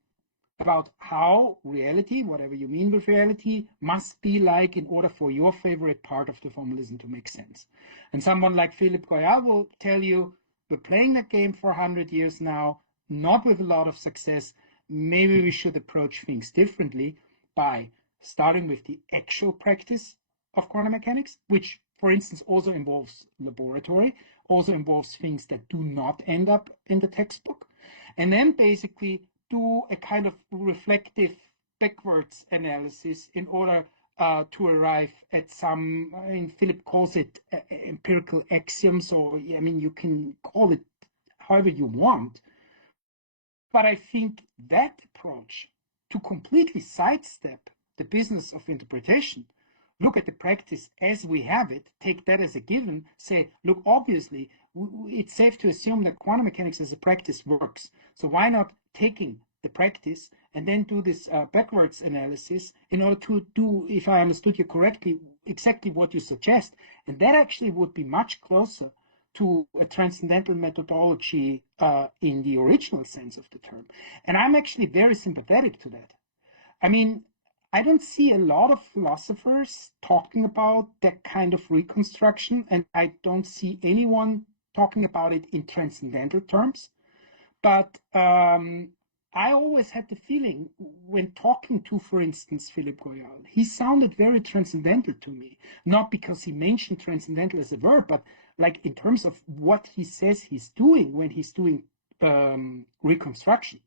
about how reality, whatever you mean with reality, must be like in order for your favorite part of the formalism to make sense. And someone like Philippe Goyal will tell you, we're playing that game for 100 years now, not with a lot of success. Maybe we should approach things differently by starting with the actual practice of quantum mechanics, which, for instance, also involves laboratory, also involves things that do not end up in the textbook. And then basically do a kind of reflective backwards analysis in order to arrive at some, I mean, Philip calls it empirical axioms, or I mean, you can call it however you want. But I think that approach to completely sidestep the business of interpretation, look at the practice as we have it, take that as a given, say, look, obviously, it's safe to assume that quantum mechanics as a practice works. So why not taking the practice and then do this backwards analysis in order to do, if I understood you correctly, exactly what you suggest. And that actually would be much closer to a transcendental methodology in the original sense of the term. And I'm actually very sympathetic to that. I mean, I don't see a lot of philosophers talking about that kind of reconstruction, and I don't see anyone talking about it in transcendental terms. But I always had the feeling when talking to, for instance, Philippe Goyal, he sounded very transcendental to me, not because he mentioned transcendental as a verb, but like in terms of what he says he's doing when he's doing reconstruction.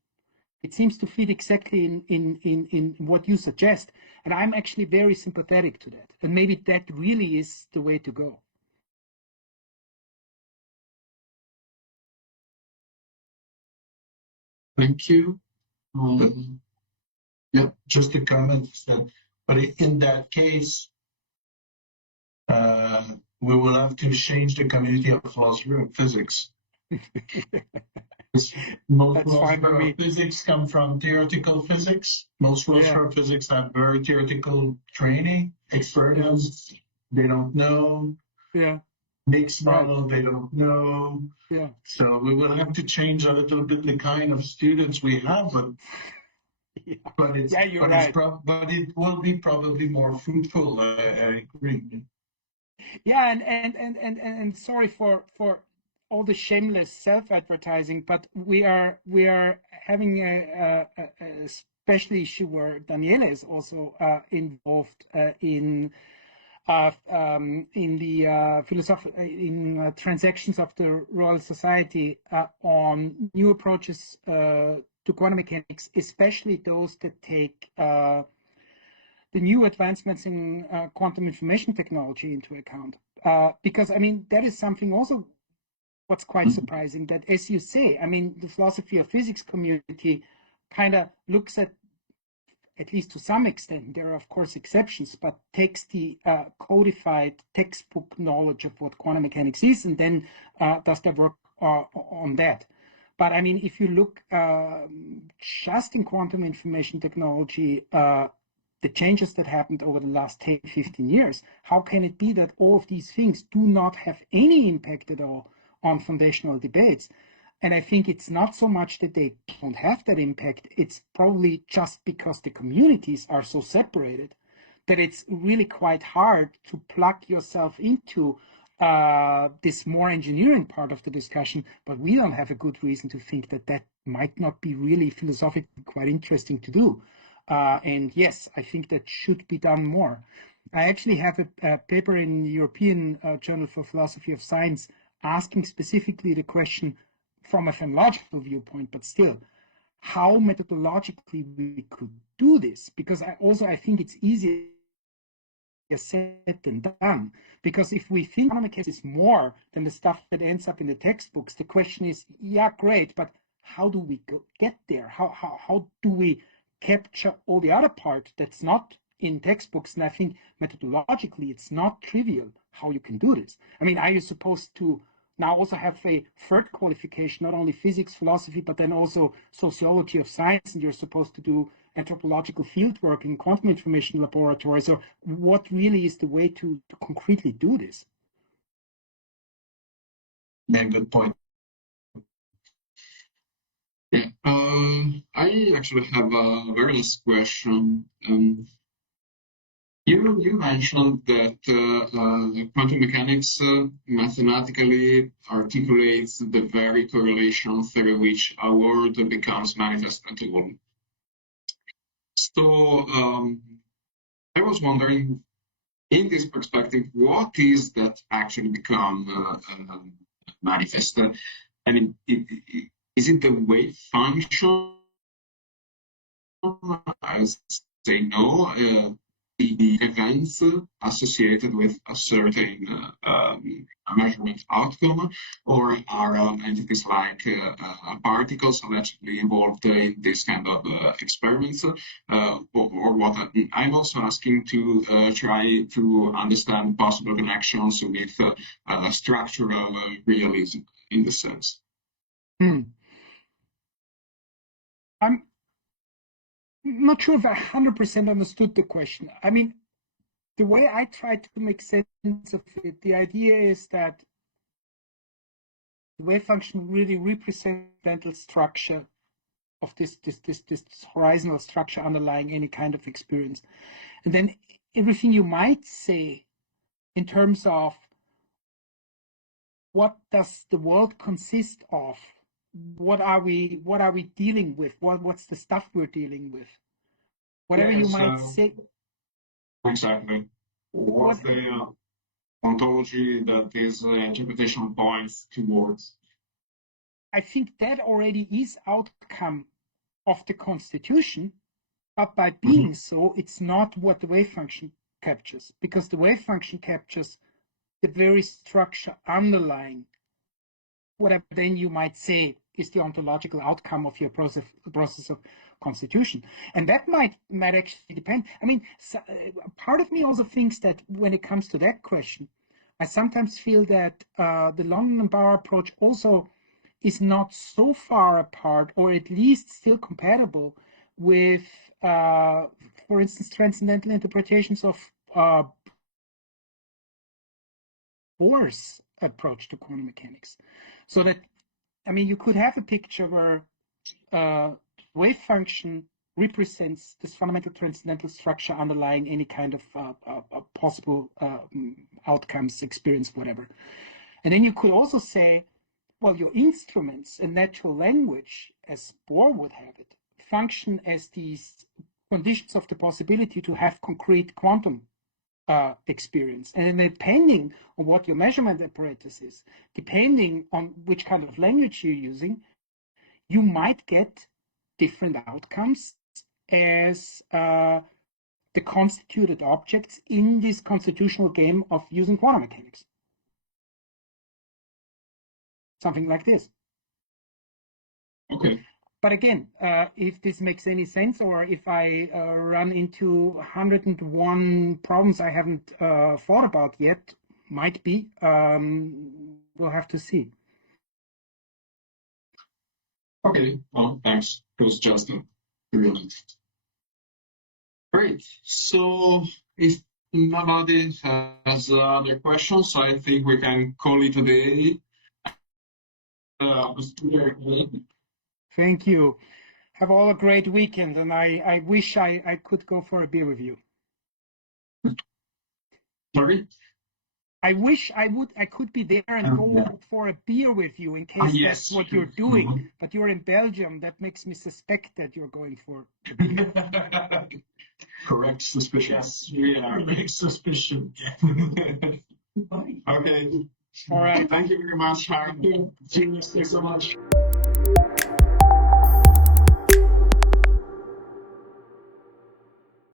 It seems to fit exactly in what you suggest. And I'm actually very sympathetic to that. And maybe that really is the way to go. Thank you. Yeah, just a comment. But in that case, we will have to change the community of philosophy of physics. Most philosophers of physics come from theoretical physics. Most philosophers of physics have very theoretical training, experience. They don't know. Yeah. Mixed model, they don't know. Yeah. So we will have to change a little bit the kind of students we have, but it will be probably more fruitful. I agree. Yeah, and sorry for all the shameless self-advertising, but we are having a special issue where Daniele is also involved in the in transactions of the Royal Society on new approaches to quantum mechanics, especially those that take the new advancements in quantum information technology into account. Because, I mean, that is something also what's quite surprising, that, as you say, I mean, the philosophy of physics community kind of looks at least to some extent, there are, of course, exceptions, but takes the codified textbook knowledge of what quantum mechanics is and then does their work on that. But, I mean, if you look just in quantum information technology, the changes that happened over the last 10, 15 years, how can it be that all of these things do not have any impact at all on foundational debates? And I think it's not so much that they don't have that impact, it's probably just because the communities are so separated that it's really quite hard to plug yourself into this more engineering part of the discussion, but we don't have a good reason to think that that might not be really philosophically quite interesting to do. And yes, I think that should be done more. I actually have a paper in the European Journal for Philosophy of Science asking specifically the question from a phenomenological viewpoint, but still, how methodologically we could do this. Because I think it's easier said than done. Because if we think quantum mechanics is more than the stuff that ends up in the textbooks, the question is, yeah, great, but how do we get there? How do we capture all the other part that's not in textbooks, and I think methodologically it's not trivial how you can do this. I mean, are you supposed to now also have a third qualification, not only physics, philosophy, but then also sociology of science, and you're supposed to do anthropological fieldwork in quantum information laboratories? Or what really is the way to concretely do this? Yeah, good point. Yeah, I actually have a very nice question. You mentioned that quantum mechanics mathematically articulates the very correlation through which a world becomes manifest at all. So I was wondering, in this perspective, what is that actually become manifest? And is it the wave function? I would say no. The events associated with a certain measurement outcome, or are entities like particles allegedly involved in this kind of experiments, or what? I'm also asking to try to understand possible connections with structural realism in the sense. I'm not sure if I 100% understood the question. I mean, the way I try to make sense of it, the idea is that the wave function really represents the mental structure of this horizontal structure underlying any kind of experience. And then everything you might say in terms of what does the world consist of, what are we dealing with, what's the stuff we're dealing with, whatever you might say. Exactly. What's the ontology that this interpretation points towards? I think that already is outcome of the Constitution, but by being so, it's not what the wave function captures, because the wave function captures the very structure underlying whatever then you might say is the ontological outcome of your process of constitution. And that might actually depend. I mean, part of me also thinks that when it comes to that question, I sometimes feel that the London and Bauer approach also is not so far apart, or at least still compatible with, for instance, transcendental interpretations of Bohr's approach to quantum mechanics. So that, I mean, you could have a picture where wave function represents this fundamental transcendental structure underlying any kind of possible outcomes, experience, whatever. And then you could also say, well, your instruments and natural language, as Bohr would have it, function as these conditions of the possibility to have concrete quantum experience. And then depending on what your measurement apparatus is, depending on which kind of language you're using, you might get different outcomes as the constituted objects in this constitutional game of using quantum mechanics. Something like this. Okay. But again, if this makes any sense, or if I run into 101 problems I haven't thought about yet, might be, we'll have to see. Okay, well, thanks. It was just a curiosity. Great. So if nobody has other questions, I think we can call it a day. Thank you. Have all a great weekend, and I wish I could go for a beer with you. Sorry? I wish I could be there and go for a beer with you in case that's what you're doing. But you're in Belgium. That makes me suspect that you're going for. Correct suspicion. Yes, we are. Correct suspicion. Okay. All right. Thank you very much, Harald. Thanks so much.